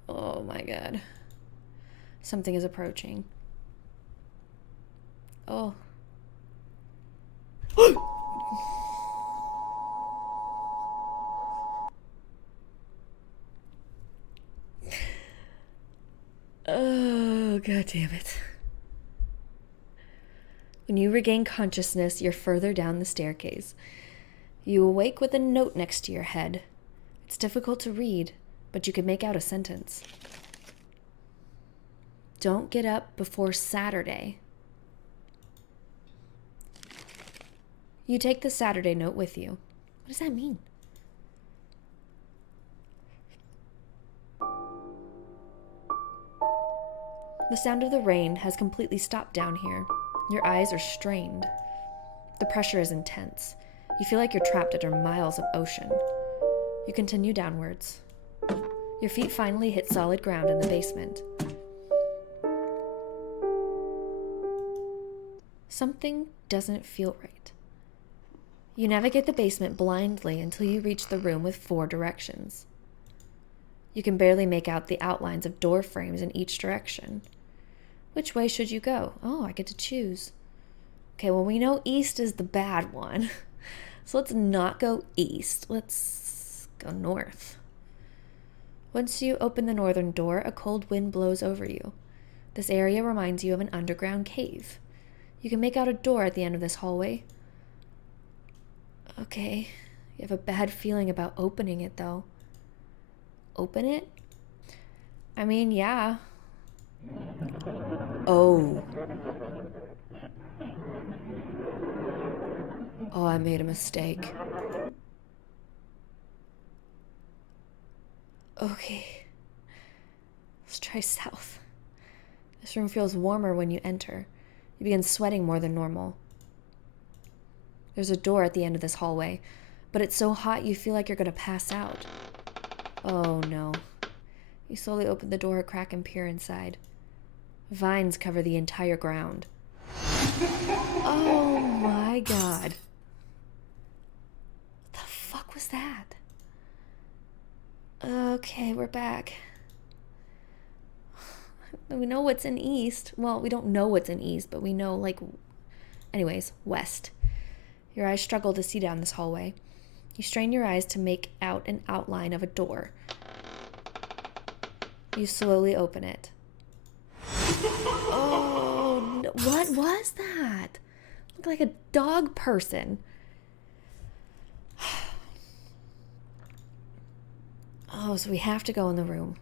Oh my god. Something is approaching. Oh. Oh, god damn it. When you regain consciousness, you're further down the staircase. You awake with a note next to your head. It's difficult to read, but you can make out a sentence. Don't get up before Saturday. You take the Saturday note with you. What does that mean? The sound of the rain has completely stopped down here. Your eyes are strained. The pressure is intense. You feel like you're trapped under miles of ocean. You continue downwards. Your feet finally hit solid ground in the basement. Something doesn't feel right. You navigate the basement blindly until you reach the room with 4 directions. You can barely make out the outlines of door frames in each direction. Which way should you go? Oh, I get to choose. Okay, well, we know east is the bad one. So let's not go east. Let's go north. Once you open the northern door, a cold wind blows over you. This area reminds you of an underground cave. You can make out a door at the end of this hallway. Okay, you have a bad feeling about opening it, though. Open it? I mean, yeah. Oh. Oh, I made a mistake. Okay. Let's try south. This room feels warmer when you enter. You begin sweating more than normal. There's a door at the end of this hallway, but it's so hot you feel like you're gonna pass out. Oh no. You slowly open the door a crack and peer inside. Vines cover the entire ground. Oh my god. What the fuck was that? Okay, we're back. We know what's in east. Well, we don't know what's in east, but we know, like... Anyways, west. Your eyes struggle to see down this hallway. You strain your eyes to make out an outline of a door. You slowly open it. Oh, no. What was that? Looked like a dog person. Oh, so we have to go in the room.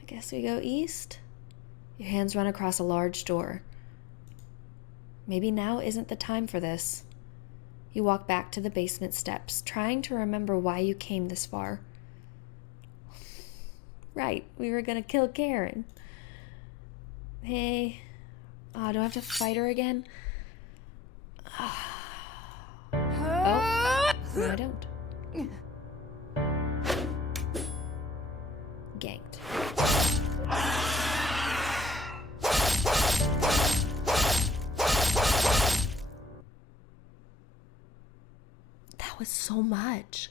I guess we go east. Your hands run across a large door. Maybe now isn't the time for this. You walk back to the basement steps, trying to remember why you came this far. Right, we were gonna kill Karen. Hey. Oh, do I have to fight her again? Oh, no, I don't. Ganked. That was so much.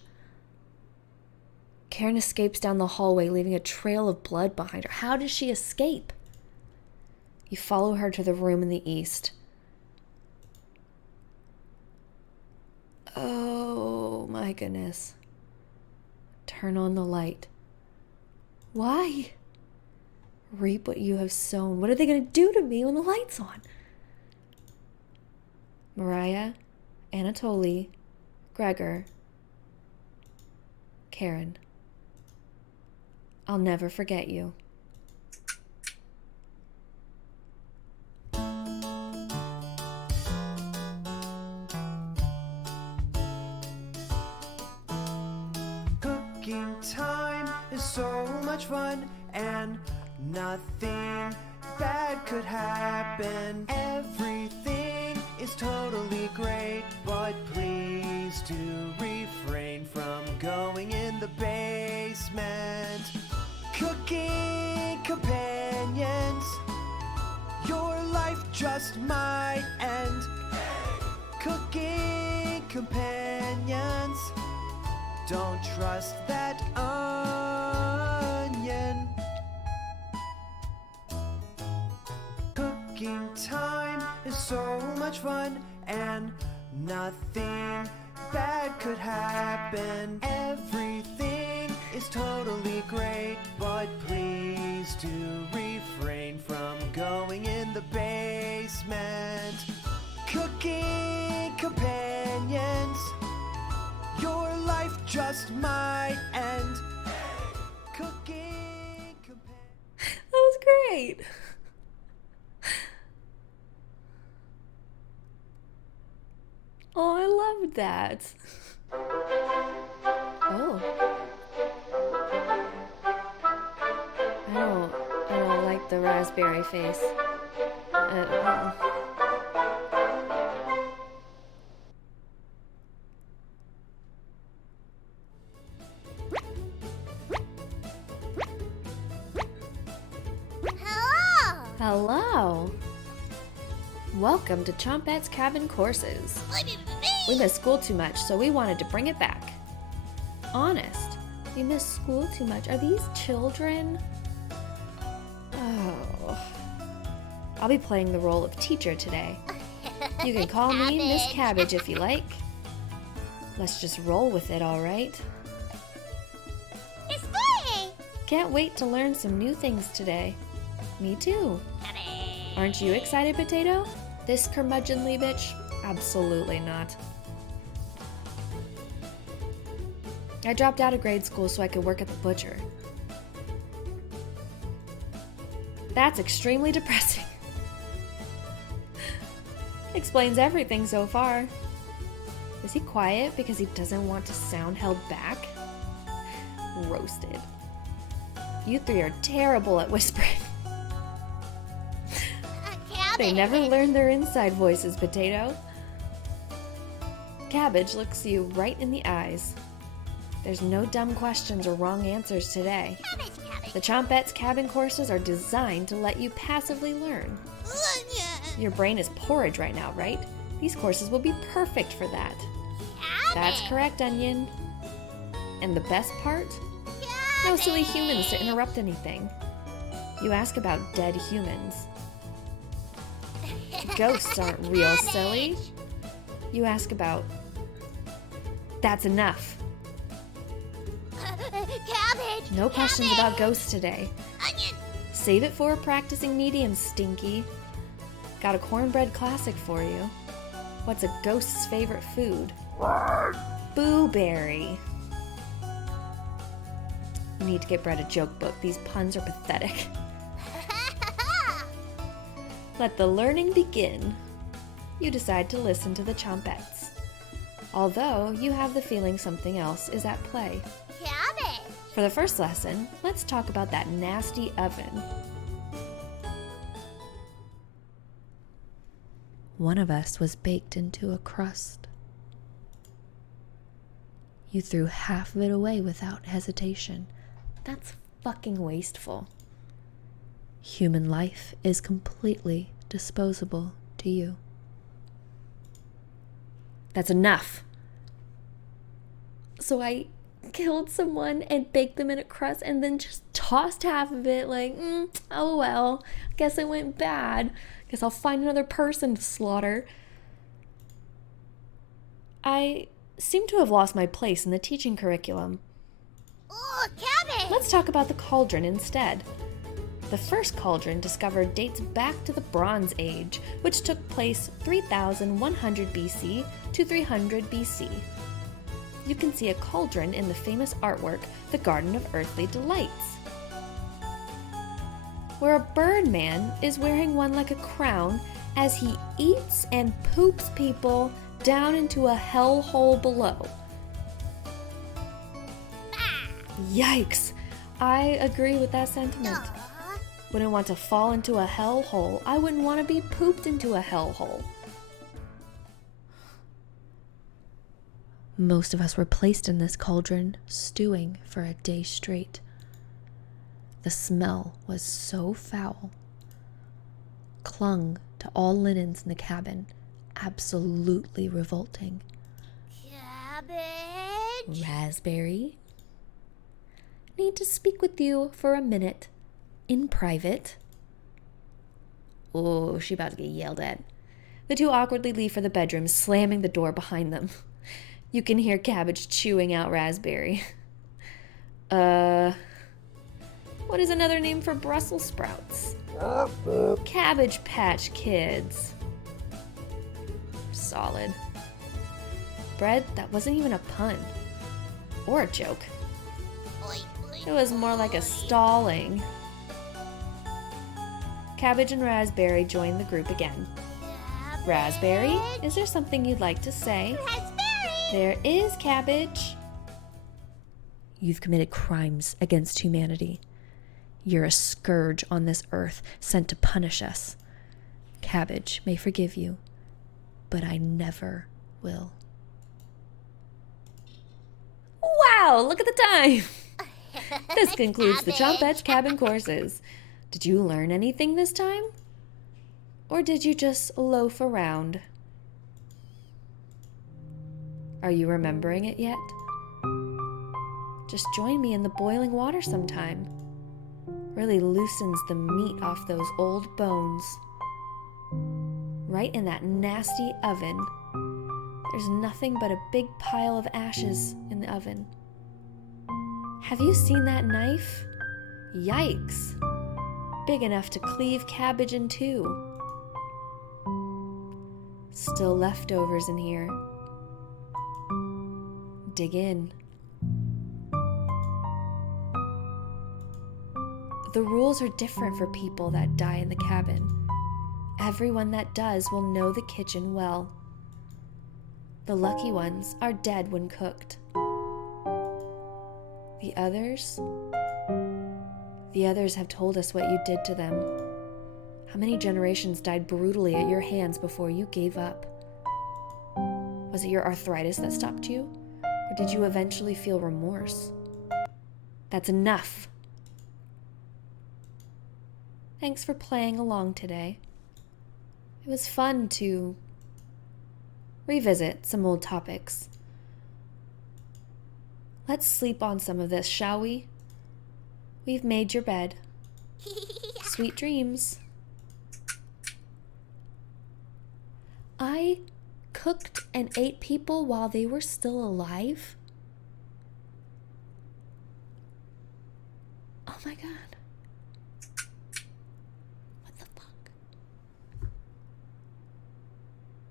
Karen escapes down the hallway, leaving a trail of blood behind her. How does she escape? You follow her to the room in the east. Oh my goodness. Turn on the light. Why? Reap what you have sown. What are they going to do to me when the light's on? Mariah, Anatoly, Gregor, Karen. I'll never forget you. Cooking time is so much fun, and nothing bad could happen. Everything is totally great, but please do refrain from going in the basement. Cooking companions, your life just might end. Cooking companions, don't trust that onion. Cooking time is so much fun, and nothing bad could happen. Everything is totally great, but please do refrain from going in the basement. Cooking companions, your life just might end. Cooking companions. That was great. Oh, I loved that. Oh. I don't like the raspberry face. Hello! Hello. Welcome to Chompettes Cabin Courses. We missed school too much, so we wanted to bring it back. Honest, we missed school too much. Are these children? Oh. I'll be playing the role of teacher today. You can call me Miss Cabbage if you like. Let's just roll with it, all right? It's me! Can't wait to learn some new things today. Me too. Aren't you excited, Potato? This curmudgeonly bitch? Absolutely not. I dropped out of grade school so I could work at the butcher. That's extremely depressing. Explains everything so far. Is he quiet because he doesn't want to sound held back? Roasted. You three are terrible at whispering. They never learn their inside voices, Potato. Cabbage looks you right in the eyes. There's no dumb questions or wrong answers today. Cabbage. The Chompettes cabin courses are designed to let you passively learn. Your brain is porridge right now, right? These courses will be perfect for that. That's correct, Onion. And the best part? No silly humans to interrupt anything. You ask about dead humans. Ghosts aren't real, silly. You ask about... That's enough. Cabbage. No questions about ghosts today. Onion. Save it for a practicing medium, Stinky. Got a cornbread classic for you. What's a ghost's favorite food? Blueberry. You need to get Brett a joke book. These puns are pathetic. Let the learning begin. You decide to listen to the Chompettes. Although you have the feeling something else is at play. Cabbage. For the first lesson, let's talk about that nasty oven. One of us was baked into a crust. You threw half of it away without hesitation. That's fucking wasteful. Human life is completely disposable to you. That's enough. So I killed someone and baked them in a crust and then just tossed half of it like, oh well, guess it went bad. Guess I'll find another person to slaughter. I seem to have lost my place in the teaching curriculum. Ooh, cabbage! Let's talk about the cauldron instead. The first cauldron discovered dates back to the Bronze Age, which took place 3100 BC to 300 BC. You can see a cauldron in the famous artwork, The Garden of Earthly Delights, where a Birdman is wearing one like a crown as he eats and poops people down into a hellhole below. Yikes! I agree with that sentiment. Wouldn't want to fall into a hellhole. I wouldn't want to be pooped into a hellhole. Most of us were placed in this cauldron, stewing for a day straight. The smell was so foul, clung to all linens in the cabin, absolutely revolting. Cabbage? Raspberry? Need to speak with you for a minute, in private. Oh, she about to get yelled at. The two awkwardly leave for the bedroom, slamming the door behind them. You can hear Cabbage chewing out Raspberry. What is another name for Brussels sprouts? Cabbage Patch Kids. Solid. Bread, that wasn't even a pun. Or a joke. It was more like a stalling. Cabbage and Raspberry joined the group again. Raspberry, is there something you'd like to say? Raspberry! There is, Cabbage. You've committed crimes against humanity. You're a scourge on this earth, sent to punish us. Cabbage may forgive you, but I never will. Wow, look at the time! This concludes the Chompettes cabin courses. Did you learn anything this time? Or did you just loaf around? Are you remembering it yet? Just join me in the boiling water sometime. Really loosens the meat off those old bones. Right in that nasty oven. There's nothing but a big pile of ashes in the oven. Have you seen that knife? Yikes! Big enough to cleave Cabbage in two. Still leftovers in here. Dig in. The rules are different for people that die in the cabin. Everyone that does will know the kitchen well. The lucky ones are dead when cooked. The others have told us what you did to them. How many generations died brutally at your hands before you gave up? Was it your arthritis that stopped you? Or did you eventually feel remorse? That's enough. Thanks for playing along today. It was fun to revisit some old topics. Let's sleep on some of this, shall we? We've made your bed. Sweet dreams. I cooked and ate people while they were still alive? Oh my god. What the fuck?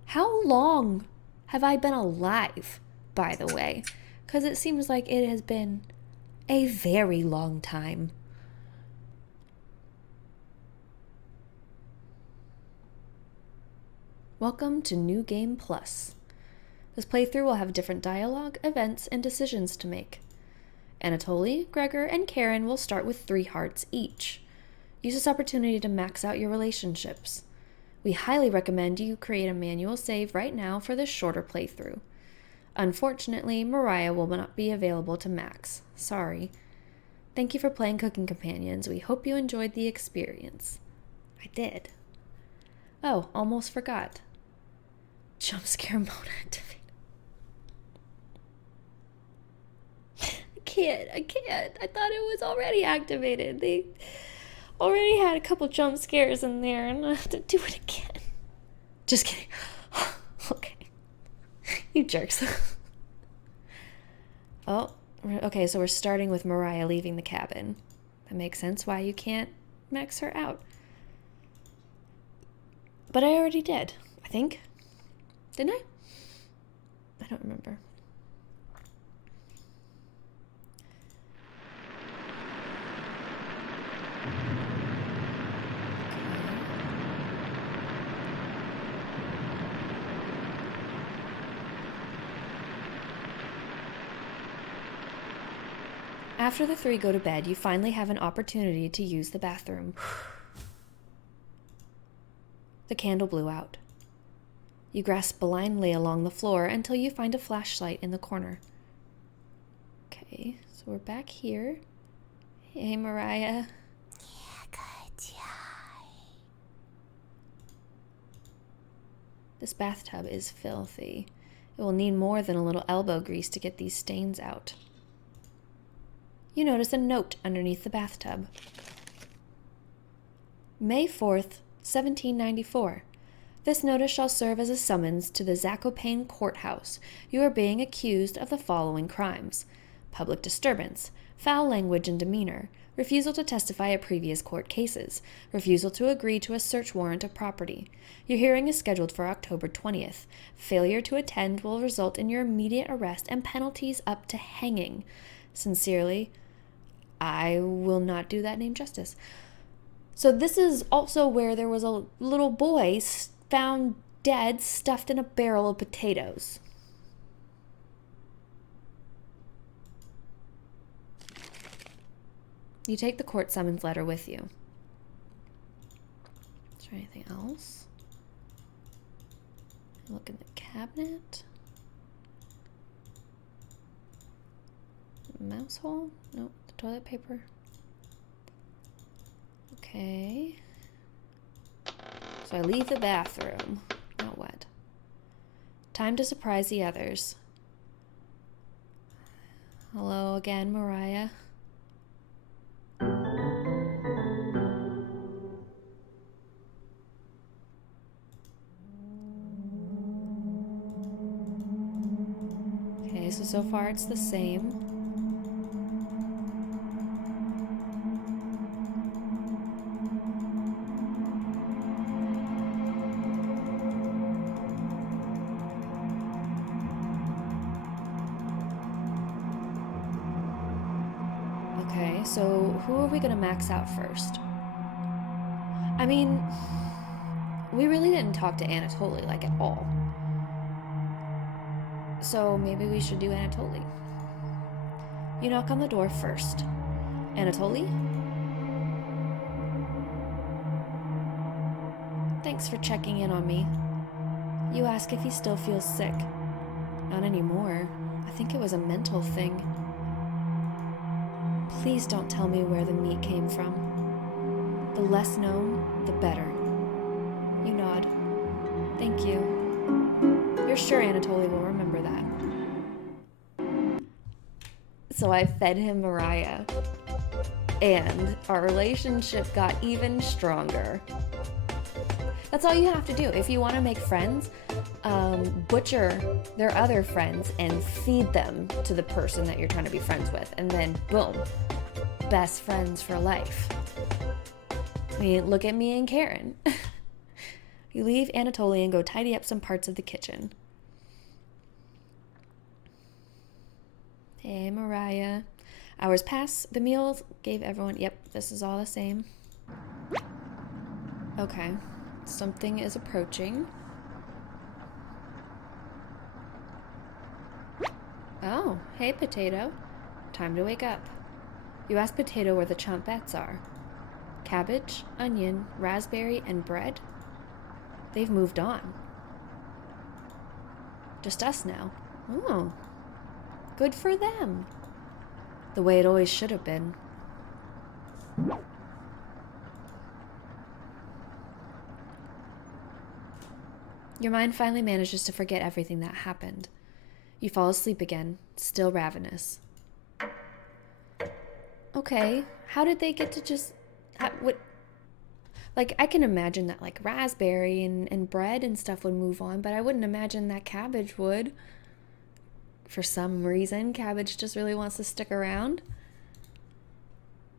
How long have I been alive, by the way? Because it seems like it has been a very long time. Welcome to New Game Plus. This playthrough will have different dialogue, events, and decisions to make. Anatoly, Gregor, and Karen will start with 3 hearts each. Use this opportunity to max out your relationships. We highly recommend you create a manual save right now for this shorter playthrough. Unfortunately, Mariah will not be available to Max. Sorry. Thank you for playing Cooking Companions. We hope you enjoyed the experience. I did. Oh, almost forgot. Jump scare mode activated. I can't. I thought it was already activated. They already had a couple jump scares in there, and I have to do it again. Just kidding. Okay. You jerks. Oh, okay, so we're starting with Mariah leaving the cabin. That makes sense why you can't max her out. But I already did, I think. Didn't I? I don't remember. After the three go to bed, you finally have an opportunity to use the bathroom. The candle blew out. You grasp blindly along the floor until you find a flashlight in the corner. Okay, so we're back here. Hey, Mariah. This bathtub is filthy. It will need more than a little elbow grease to get these stains out. You notice a note underneath the bathtub. May 4th, 1794. This notice shall serve as a summons to the Zakopane Courthouse. You are being accused of the following crimes: public disturbance, foul language and demeanor, refusal to testify at previous court cases, refusal to agree to a search warrant of property. Your hearing is scheduled for October 20th. Failure to attend will result in your immediate arrest and penalties up to hanging. Sincerely, I will not do that name justice. So this is also where there was a little boy found dead, stuffed in a barrel of potatoes. You take the court summons letter with you. Is there anything else? Look in the cabinet. Mouse hole? Nope. Toilet paper. Okay. So I leave the bathroom. Now what? Time to surprise the others. Hello again, Mariah. Okay, so far it's the same. Okay, so who are we gonna max out first? I mean, we really didn't talk to Anatoly, like, at all. So maybe we should do Anatoly. You knock on the door first. Anatoly? Thanks for checking in on me. You ask if he still feels sick. Not anymore. I think it was a mental thing. Please don't tell me where the meat came from. The less known, the better. You nod. Thank you. You're sure Anatoly will remember that. So I fed him Mariah, and our relationship got even stronger. That's all you have to do. If you want to make friends, butcher their other friends and feed them to the person that you're trying to be friends with. And then, boom, best friends for life. I mean, look at me and Karen. You leave Anatoly and go tidy up some parts of the kitchen. Hey, Mariah. Hours pass. The meal gave everyone... Yep, this is all the same. Okay. Something is approaching. Oh, hey, Potato. Time to wake up. You ask Potato where the Chompettes are. Cabbage, onion, raspberry, and bread? They've moved on. Just us now. Oh, good for them. The way it always should have been. Your mind finally manages to forget everything that happened. You fall asleep again, still ravenous. Okay, how did they get to just... Like, I can imagine that, like, raspberry and bread and stuff would move on, but I wouldn't imagine that cabbage would. For some reason, cabbage just really wants to stick around.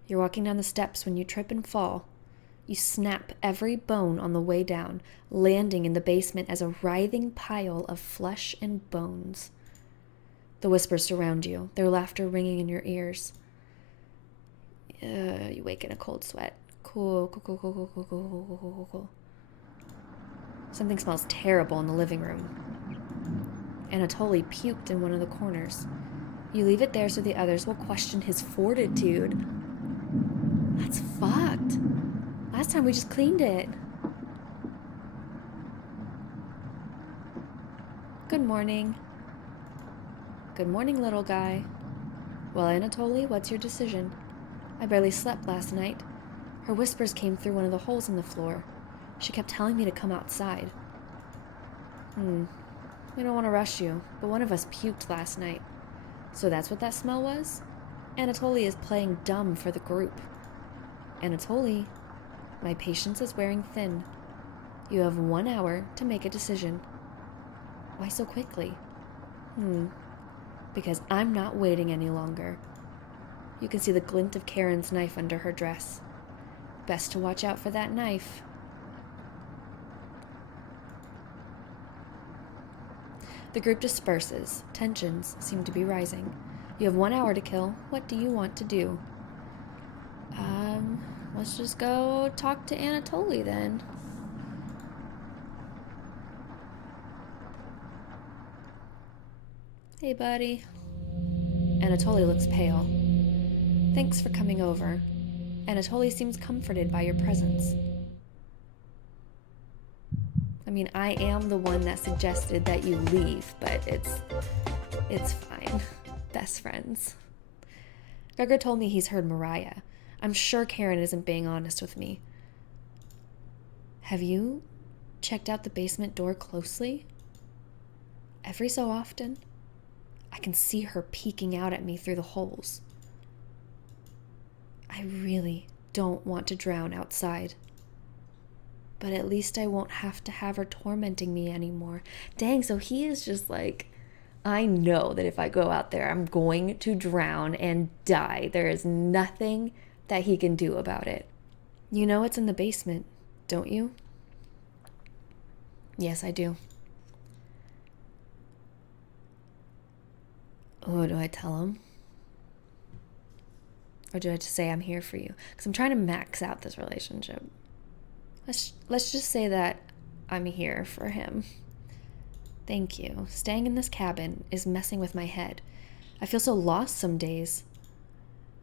You're walking down the steps when you trip and fall. You snap every bone on the way down, landing in the basement as a writhing pile of flesh and bones. The whispers surround you, their laughter ringing in your ears. You wake in a cold sweat. Cool. Something smells terrible in the living room. Anatoly puked in one of the corners. You leave it there so the others will question his fortitude. That's fucked. Last time we just cleaned it. Good morning. Good morning, little guy. Well, Anatoly, what's your decision? I barely slept last night. Her whispers came through one of the holes in the floor. She kept telling me to come outside. We don't want to rush you, but one of us puked last night. So that's what that smell was? Anatoly is playing dumb for the group. Anatoly, my patience is wearing thin. You have 1 hour to make a decision. Why so quickly? Because I'm not waiting any longer. You can see the glint of Karen's knife under her dress. Best to watch out for that knife. The group disperses. Tensions seem to be rising. You have 1 hour to kill. What do you want to do? Let's just go talk to Anatoly then. Hey, buddy. Anatoly looks pale. Thanks for coming over. Anatoly seems comforted by your presence. I mean, I am the one that suggested that you leave, but it's fine. Best friends. Gregor told me he's heard Mariah. I'm sure Karen isn't being honest with me. Have you checked out the basement door closely? Every so often, I can see her peeking out at me through the holes. I really don't want to drown outside. But at least I won't have to have her tormenting me anymore. Dang, so he is just like, I know that if I go out there, I'm going to drown and die. There is nothing that he can do about it. You know it's in the basement, don't you? Yes, I do. Oh, do I tell him? Or do I just say I'm here for you? Because I'm trying to max out this relationship. Let's just say that I'm here for him. Thank you. Staying in this cabin is messing with my head. I feel so lost some days.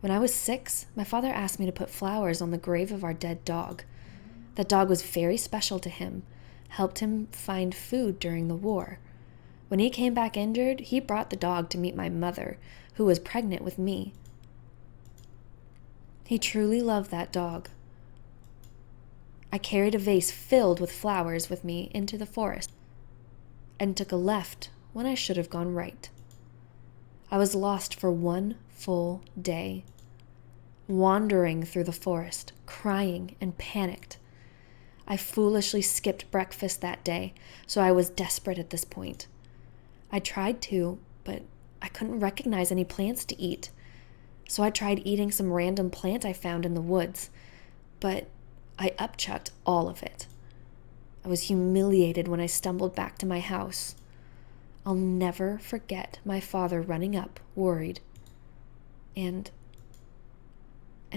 When I was 6, my father asked me to put flowers on the grave of our dead dog. That dog was very special to him, helped him find food during the war. When he came back injured, he brought the dog to meet my mother, who was pregnant with me. He truly loved that dog. I carried a vase filled with flowers with me into the forest and took a left when I should have gone right. I was lost for 1 full day, wandering through the forest, crying and panicked. I foolishly skipped breakfast that day, so I was desperate at this point. I tried to, but I couldn't recognize any plants to eat. So I tried eating some random plant I found in the woods, but I upchucked all of it. I was humiliated when I stumbled back to my house. I'll never forget my father running up, worried. And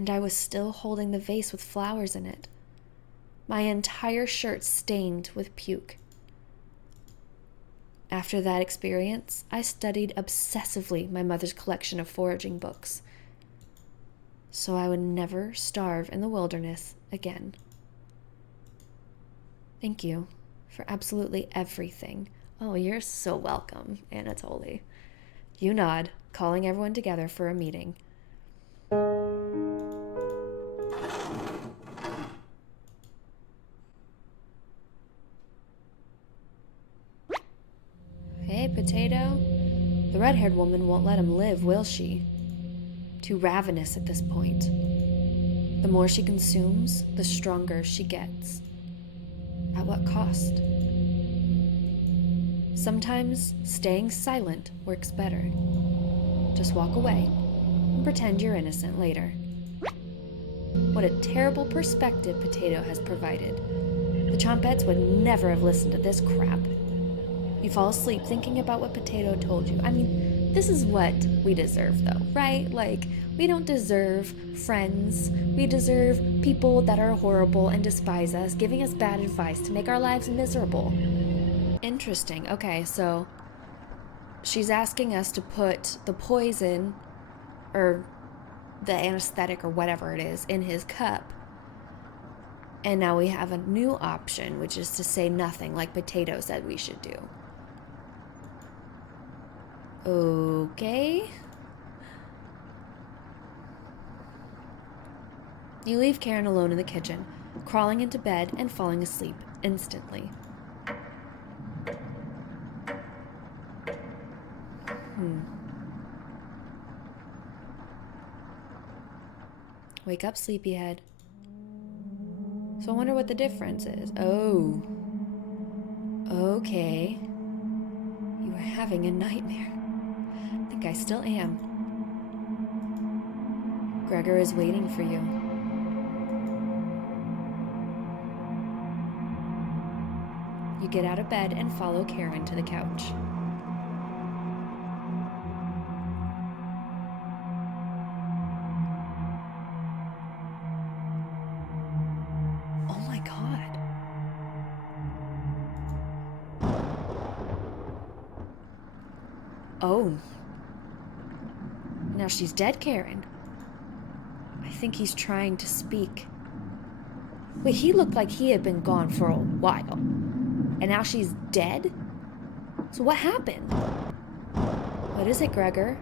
I was still holding the vase with flowers in it. My entire shirt stained with puke. After that experience, I studied obsessively my mother's collection of foraging books, so I would never starve in the wilderness again. Thank you For absolutely everything. Oh, you're so welcome, Anatoly. You nod, calling everyone together for a meeting. Hey, Potato. The red-haired woman won't let him live, will she? Too ravenous at this point. The more she consumes, the stronger she gets. At what cost? Sometimes staying silent works better. Just walk away and pretend you're innocent later. What a terrible perspective Potato has provided. The Chompettes would never have listened to this crap. You fall asleep thinking about what Potato told you. I mean, this is what we deserve, though, right? Like, we don't deserve friends. We deserve people that are horrible and despise us, giving us bad advice to make our lives miserable. Interesting. Okay, so she's asking us to put the poison or the anesthetic or whatever it is in his cup. And now we have a new option, which is to say nothing, like Potato said we should do. Okay. You leave Karen alone in the kitchen, crawling into bed and falling asleep instantly. Wake up, sleepyhead. So I wonder what the difference is. Oh. Okay. You were having a nightmare. I think I still am. Gregor is waiting for you. You get out of bed and follow Karen to the couch. Oh my God. Oh. Now she's dead, Karen. I think he's trying to speak. Wait, he looked like he had been gone for a while. And now she's dead? So what happened? What is it, Gregor?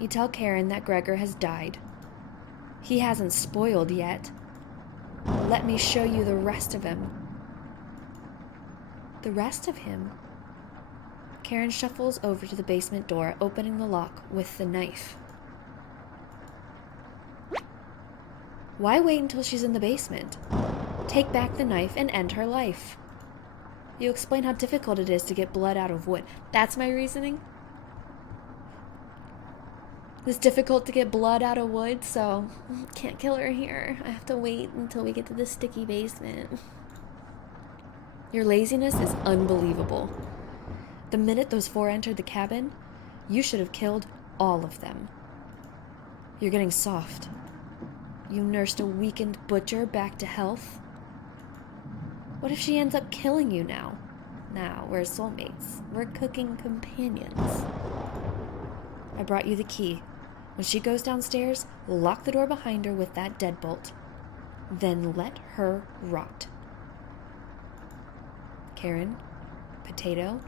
You tell Karen that Gregor has died. He hasn't spoiled yet. Let me show you the rest of him. The rest of him? Karen shuffles over to the basement door, opening the lock with the knife. Why wait until she's in the basement? Take back the knife and end her life. You explain how difficult it is to get blood out of wood. That's my reasoning? It's difficult to get blood out of wood, so can't kill her here. I have to wait until we get to the sticky basement. Your laziness is unbelievable. The minute those four entered the cabin, you should have killed all of them. You're getting soft. You nursed a weakened butcher back to health. What if she ends up killing you now? Now, we're soulmates. We're cooking companions. I brought you the key. When she goes downstairs, lock the door behind her with that deadbolt. Then let her rot. Karen, Potato,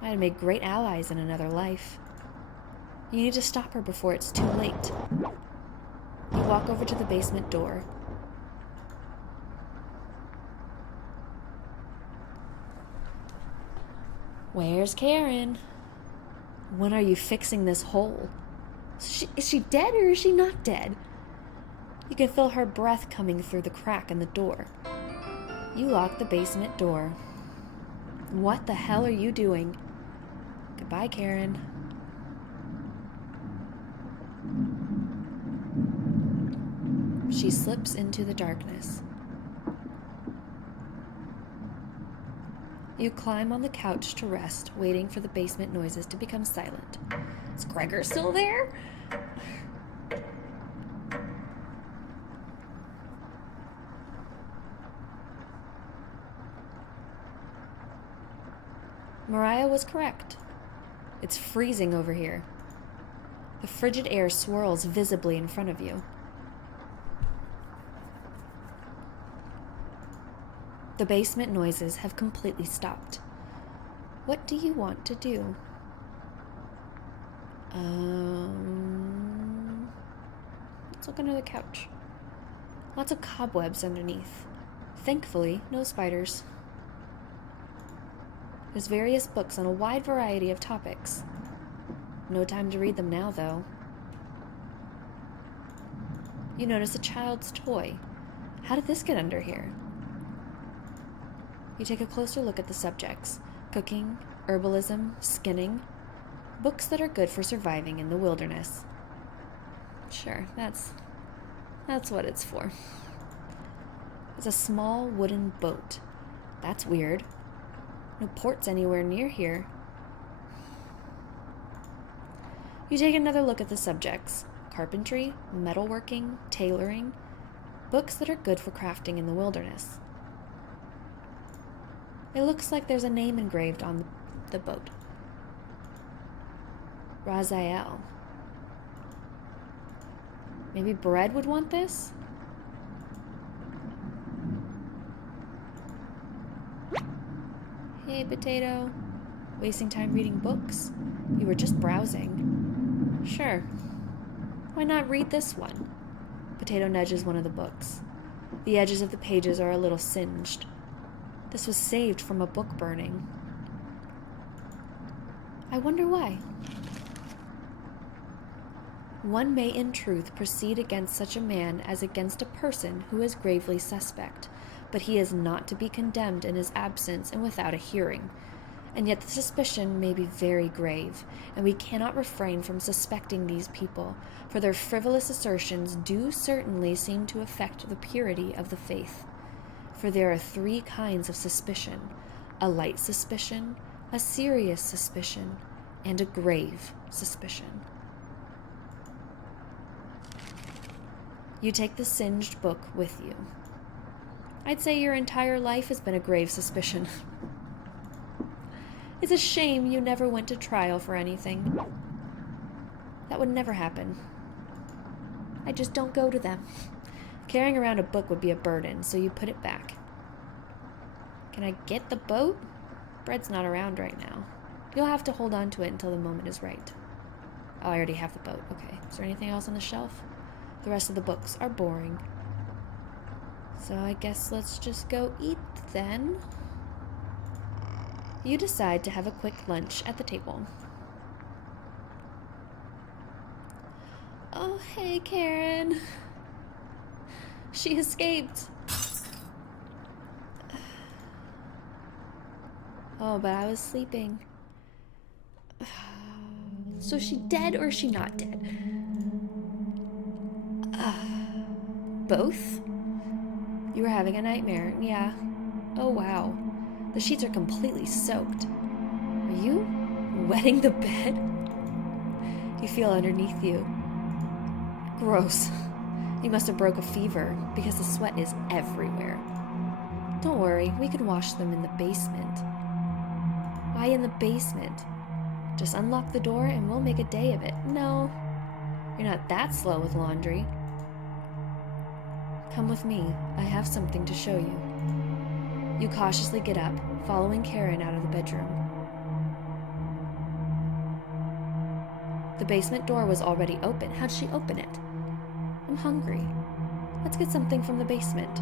might have made great allies in another life. You need to stop her before it's too late. You walk over to the basement door. Where's Karen? When are you fixing this hole? Is she dead or is she not dead? You can feel her breath coming through the crack in the door. You lock the basement door. What the hell are you doing? Goodbye, Karen. She slips into the darkness. You climb on the couch to rest, waiting for the basement noises to become silent. Is Gregor still there? Mariah was correct. It's freezing over here. The frigid air swirls visibly in front of you. The basement noises have completely stopped. What do you want to do? Let's look under the couch. Lots of cobwebs underneath. Thankfully, no spiders. There's various books on a wide variety of topics. No time to read them now, though. You notice a child's toy. How did this get under here? You take a closer look at the subjects: cooking, herbalism, skinning. Books that are good for surviving in the wilderness. Sure, that's what it's for. It's a small wooden boat. That's weird. No ports anywhere near here. You take another look at the subjects: carpentry, metalworking, tailoring. Books that are good for crafting in the wilderness. It looks like there's a name engraved on the boat. Raziel. Maybe Bread would want this? Hey, Potato. Wasting time reading books? You were just browsing. Sure. Why not read this one? Potato nudges one of the books. The edges of the pages are a little singed. This was saved from a book burning. I wonder why. One may in truth proceed against such a man as against a person who is gravely suspect, but he is not to be condemned in his absence and without a hearing. And yet the suspicion may be very grave, and we cannot refrain from suspecting these people, for their frivolous assertions do certainly seem to affect the purity of the faith. For there are 3 kinds of suspicion: a light suspicion, a serious suspicion, and a grave suspicion. You take the singed book with you. I'd say your entire life has been a grave suspicion. It's a shame you never went to trial for anything. That would never happen. I just don't go to them. Carrying around a book would be a burden, so you put it back. Can I get the boat? Bread's not around right now. You'll have to hold on to it until the moment is right. Oh, I already have the boat. Okay. Is there anything else on the shelf? The rest of the books are boring. So I guess let's just go eat then. You decide to have a quick lunch at the table. Oh, hey, Karen. She escaped. Oh, but I was sleeping. So is she dead or is she not dead? Both? You were having a nightmare, yeah. Oh, wow. The sheets are completely soaked. Are you wetting the bed? You feel underneath you. Gross. You must have broke a fever because the sweat is everywhere. Don't worry, we can wash them in the basement. Why in the basement? Just unlock the door and we'll make a day of it. No, you're not that slow with laundry. Come with me. I have something to show you. You cautiously get up, following Karen out of the bedroom. The basement door was already open. How'd she open it? I'm hungry. Let's get something from the basement.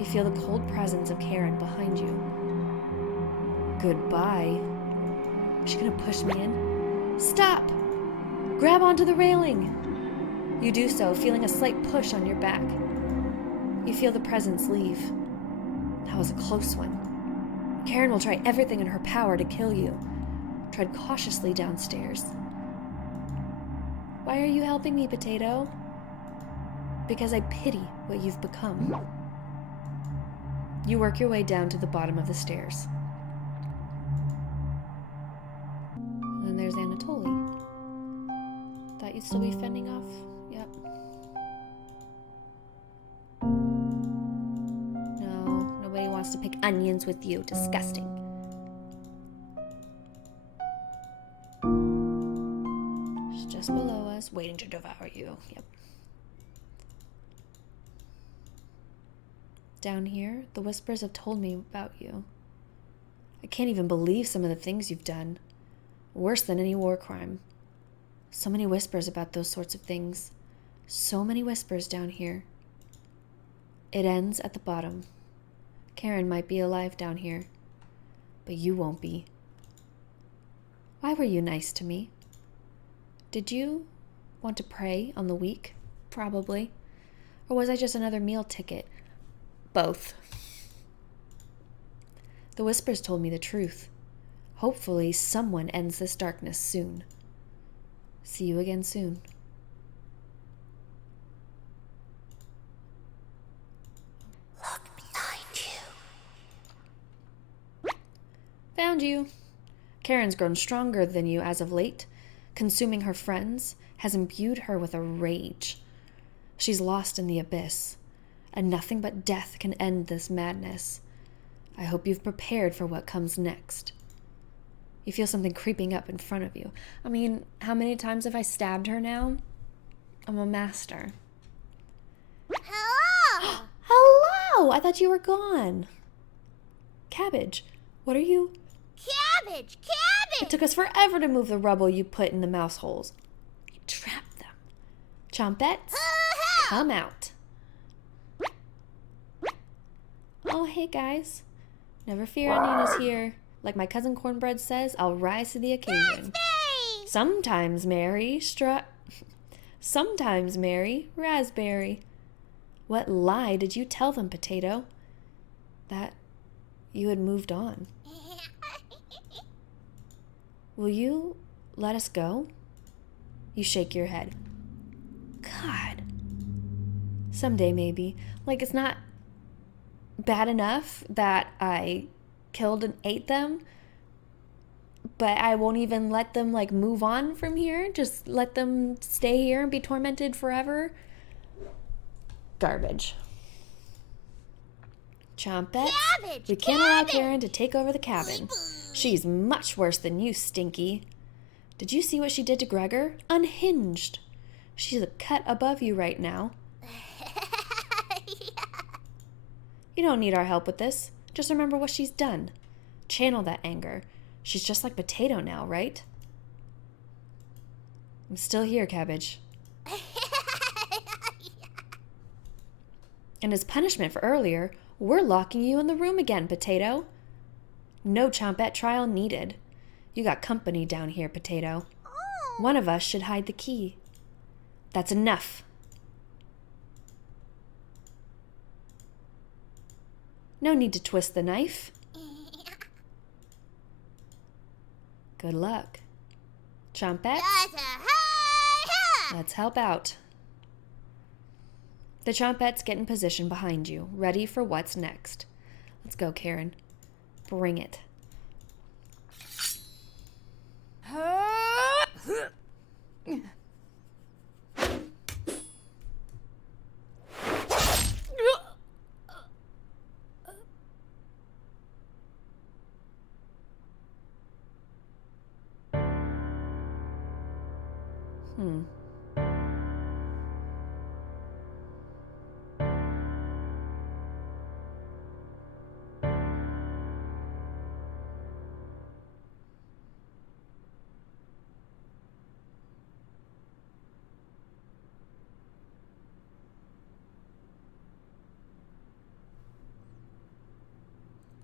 You feel the cold presence of Karen behind you. Goodbye. Is she gonna push me in? Stop! Grab onto the railing! You do so, feeling a slight push on your back. You feel the presence leave. That was a close one. Karen will try everything in her power to kill you. Tread cautiously downstairs. Why are you helping me, Potato? Because I pity what you've become. You work your way down to the bottom of the stairs. And then there's Anatoly. Thought you'd still be fending off? Yep. No, nobody wants to pick onions with you. Disgusting. She's just below us, waiting to devour you. Yep. Down here, the whispers have told me about you. I can't even believe some of the things you've done. Worse than any war crime. So many whispers about those sorts of things. So many whispers down here. It ends at the bottom. Karen might be alive down here, but you won't be. Why were you nice to me? Did you want to prey on the weak? Probably. Or was I just another meal ticket? Both. The whispers told me the truth. Hopefully someone ends this darkness soon. See you again soon. Look behind you. Found you. Karen's grown stronger than you as of late. Consuming her friends has imbued her with a rage. She's lost in the abyss, and nothing but death can end this madness. I hope you've prepared for what comes next. You feel something creeping up in front of you. I mean, how many times have I stabbed her now? I'm a master. Hello! Hello! I thought you were gone. Cabbage, what are you? Cabbage! It Cabbage! took us forever to move the rubble you put in the mouse holes. You trapped them. Chompettes, come out. Oh, hey guys. Never fear, Anina's here. Like my cousin Cornbread says, I'll rise to the occasion. Raspberry! Sometimes Mary, raspberry. What lie did you tell them, Potato? That you had moved on. Will you let us go? You shake your head. God. Someday, maybe. Like, it's not bad enough that I killed and ate them, but I won't even let them, like, move on from here. Just let them stay here and be tormented forever. Garbage. Chompettes, Cabbage! we can't allow Cabbage! Karen to take over the cabin. She's much worse than you, Stinky. Did you see what she did to Gregor? Unhinged. She's a cut above you right now. You don't need our help with this. Just remember what she's done. Channel that anger. She's just like Potato now, right? I'm still here, Cabbage. And as punishment for earlier, we're locking you in the room again, Potato. No Chompette trial needed. You got company down here, Potato. Oh. One of us should hide the key. That's enough. No need to twist the knife. Good luck. Chompettes, let's help out. The Chompettes get in position behind you, ready for what's next. Let's go, Karen. Bring it.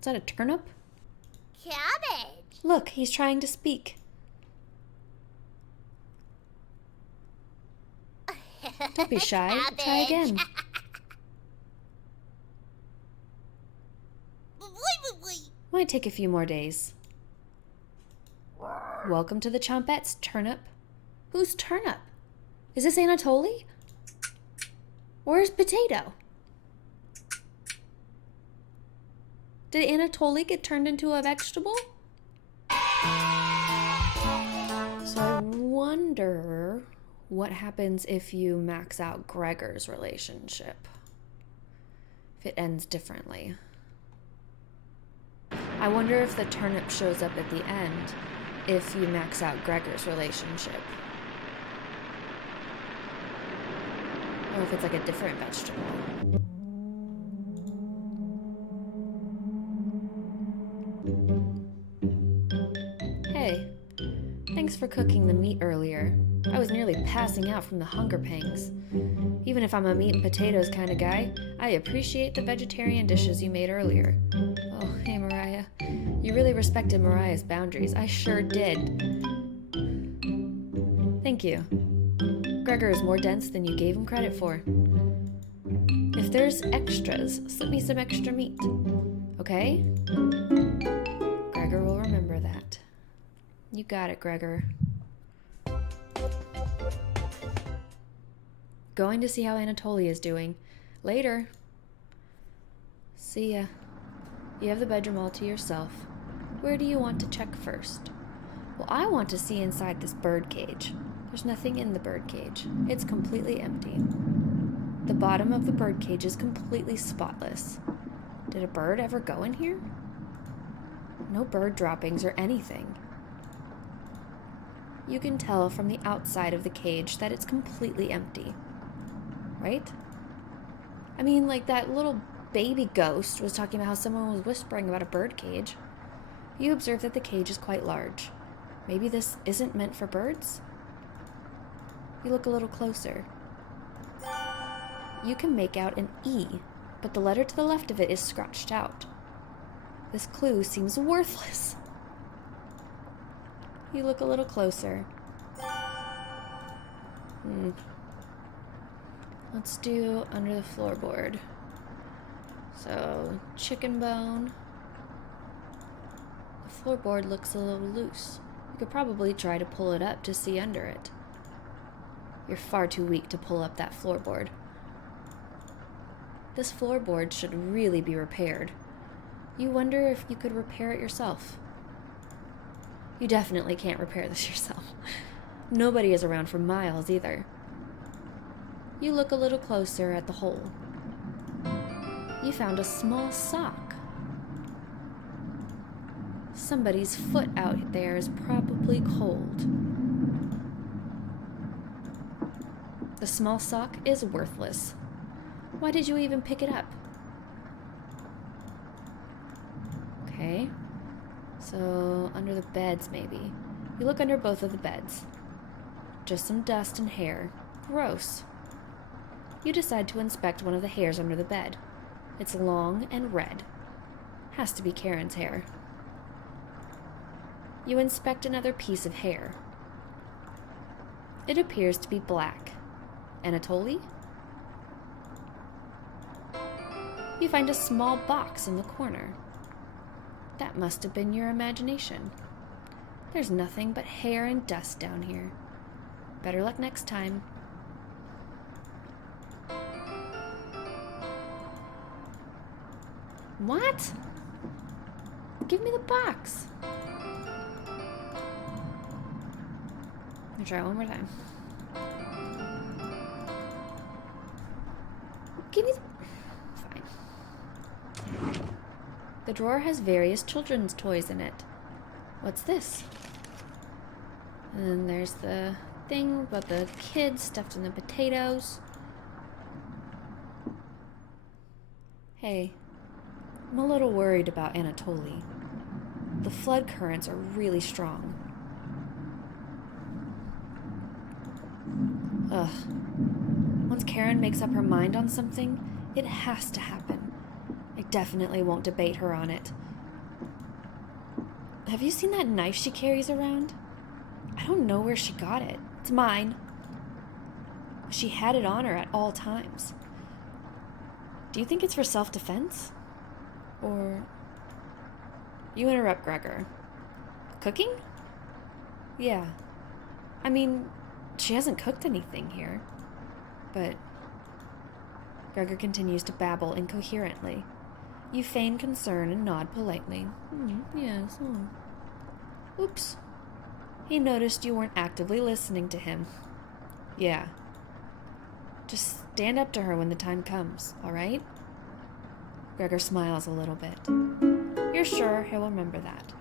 Is that a turnip? Cabbage! Look, he's trying to speak. Don't be shy. Try again. Might take a few more days. Welcome to the Chompettes, Turnip. Who's Turnip? Is this Anatoly? Where's Potato? Did Anatoly get turned into a vegetable? So I wonder what happens if you max out Gregor's relationship. If it ends differently. I wonder if the turnip shows up at the end if you max out Gregor's relationship. Or if it's like a different vegetable. Thanks for cooking the meat earlier. I was nearly passing out from the hunger pangs. Even if I'm a meat and potatoes kind of guy, I appreciate the vegetarian dishes you made earlier. Oh, hey Mariah. You really respected Mariah's boundaries. I sure did. Thank you. Gregor is more dense than you gave him credit for. If there's extras, slip me some extra meat. Okay? Gregor will remember that. You got it, Gregor. Going to see how Anatoly is doing. Later. See ya. You have the bedroom all to yourself. Where do you want to check first? Well, I want to see inside this bird cage. There's nothing in the bird cage. It's completely empty. The bottom of the bird cage is completely spotless. Did a bird ever go in here? No bird droppings or anything. You can tell from the outside of the cage that it's completely empty. Right? I mean, like that little baby ghost was talking about how someone was whispering about a bird cage. You observe that the cage is quite large. Maybe this isn't meant for birds? You look a little closer. You can make out an E, but the letter to the left of it is scratched out. This clue seems worthless. You look a little closer. Let's do under the floorboard. So, chicken bone. The floorboard looks a little loose. You could probably try to pull it up to see under it. You're far too weak to pull up that floorboard. This floorboard should really be repaired. You wonder if you could repair it yourself. You definitely can't repair this yourself. Nobody is around for miles either. You look a little closer at the hole. You found a small sock. Somebody's foot out there is probably cold. The small sock is worthless. Why did you even pick it up? Okay. So, under the beds, maybe. You look under both of the beds. Just some dust and hair. Gross. You decide to inspect one of the hairs under the bed. It's long and red. Has to be Karen's hair. You inspect another piece of hair. It appears to be black. Anatoly? You find a small box in the corner. That must have been your imagination. There's nothing but hair and dust down here. Better luck next time. What? Give me the box. Let me try one more time. Give me the... Fine. The drawer has various children's toys in it. What's this? And then there's the thing about the kids stuffed in the potatoes. Hey, I'm a little worried about Anatoly. The flood currents are really strong. Ugh. Once Karen makes up her mind on something, it has to happen. I definitely won't debate her on it. Have you seen that knife she carries around? I don't know where she got it. It's mine. She had it on her at all times. Do you think it's for self-defense? Or... You interrupt Gregor. Cooking? Yeah. I mean, she hasn't cooked anything here. But... Gregor continues to babble incoherently. You feign concern and nod politely. Yes. Oops. He noticed you weren't actively listening to him. Yeah. Just stand up to her when the time comes, all right? Gregor smiles a little bit. You're sure he'll remember that?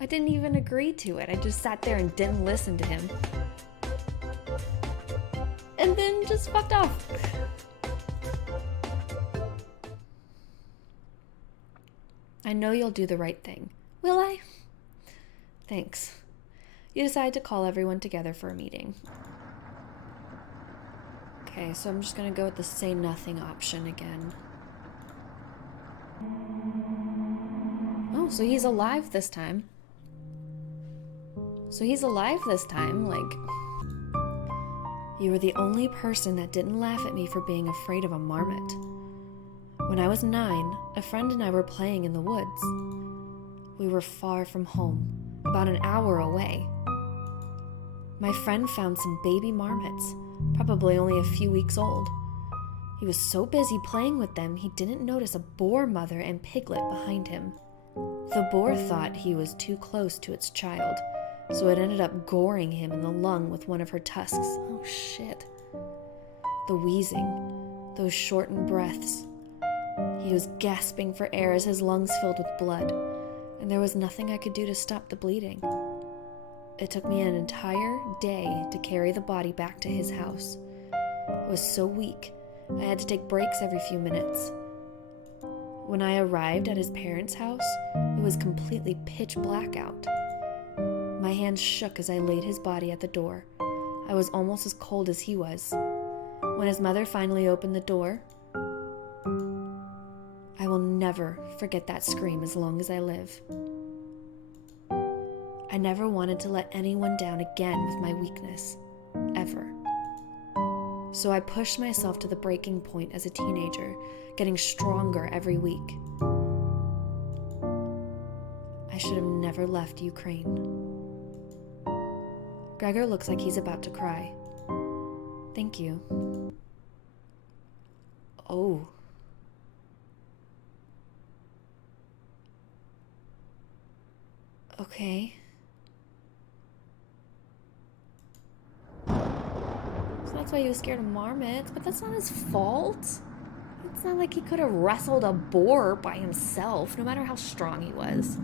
I didn't even agree to it. I just sat there and didn't listen to him. And then just fucked off. I know you'll do the right thing. Will I? Thanks. You decide to call everyone together for a meeting. Okay, so I'm just gonna go with the say nothing option again. Oh, so he's alive this time. Like... You were the only person that didn't laugh at me for being afraid of a marmot. When I was 9, a friend and I were playing in the woods. We were far from home, about an hour away. My friend found some baby marmots, probably only a few weeks old. He was so busy playing with them, he didn't notice a boar mother and piglet behind him. The boar thought he was too close to its child, so it ended up goring him in the lung with one of her tusks. Oh shit. The wheezing, those shortened breaths. He was gasping for air as his lungs filled with blood, and there was nothing I could do to stop the bleeding. It took me an entire day to carry the body back to his house. I was so weak, I had to take breaks every few minutes. When I arrived at his parents' house, it was completely pitch black out. My hands shook as I laid his body at the door. I was almost as cold as he was. When his mother finally opened the door, I will never forget that scream as long as I live. I never wanted to let anyone down again with my weakness, ever. So I pushed myself to the breaking point as a teenager, getting stronger every week. I should have never left Ukraine. Gregor looks like he's about to cry. Thank you. Oh. Okay. So that's why he was scared of marmots, but that's not his fault. It's not like he could have wrestled a boar by himself, no matter how strong he was.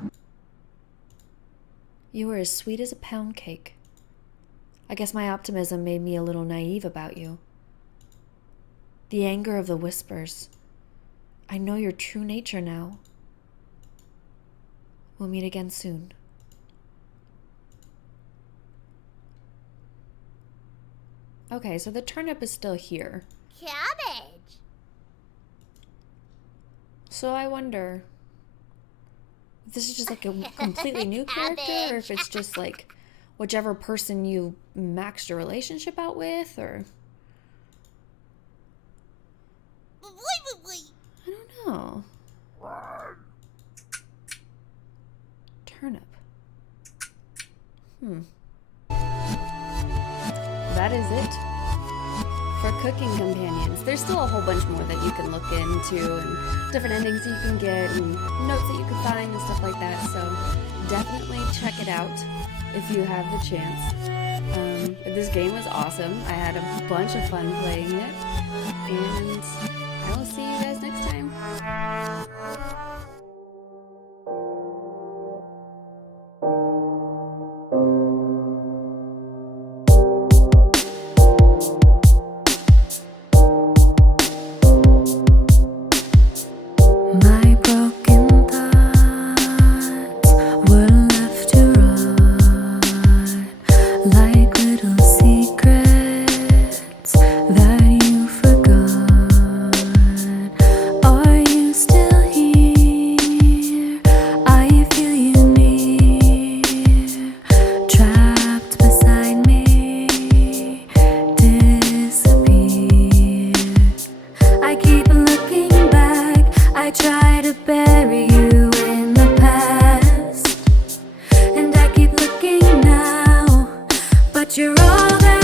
You were as sweet as a pound cake. I guess my optimism made me a little naive about you. The anger of the whispers. I know your true nature now. We'll meet again soon. Okay, so the turnip is still here. Cabbage. So I wonder if this is just like a completely new character, or if it's just like whichever person you maxed your relationship out with, or... I don't know. Turnip. That is it for cooking companions. There's still a whole bunch more that you can look into, and different endings you can get, and notes that you can find, and stuff like that. So definitely check it out if you have the chance. This game was awesome. I had a bunch of fun playing it, and I will see you guys next time. You're all that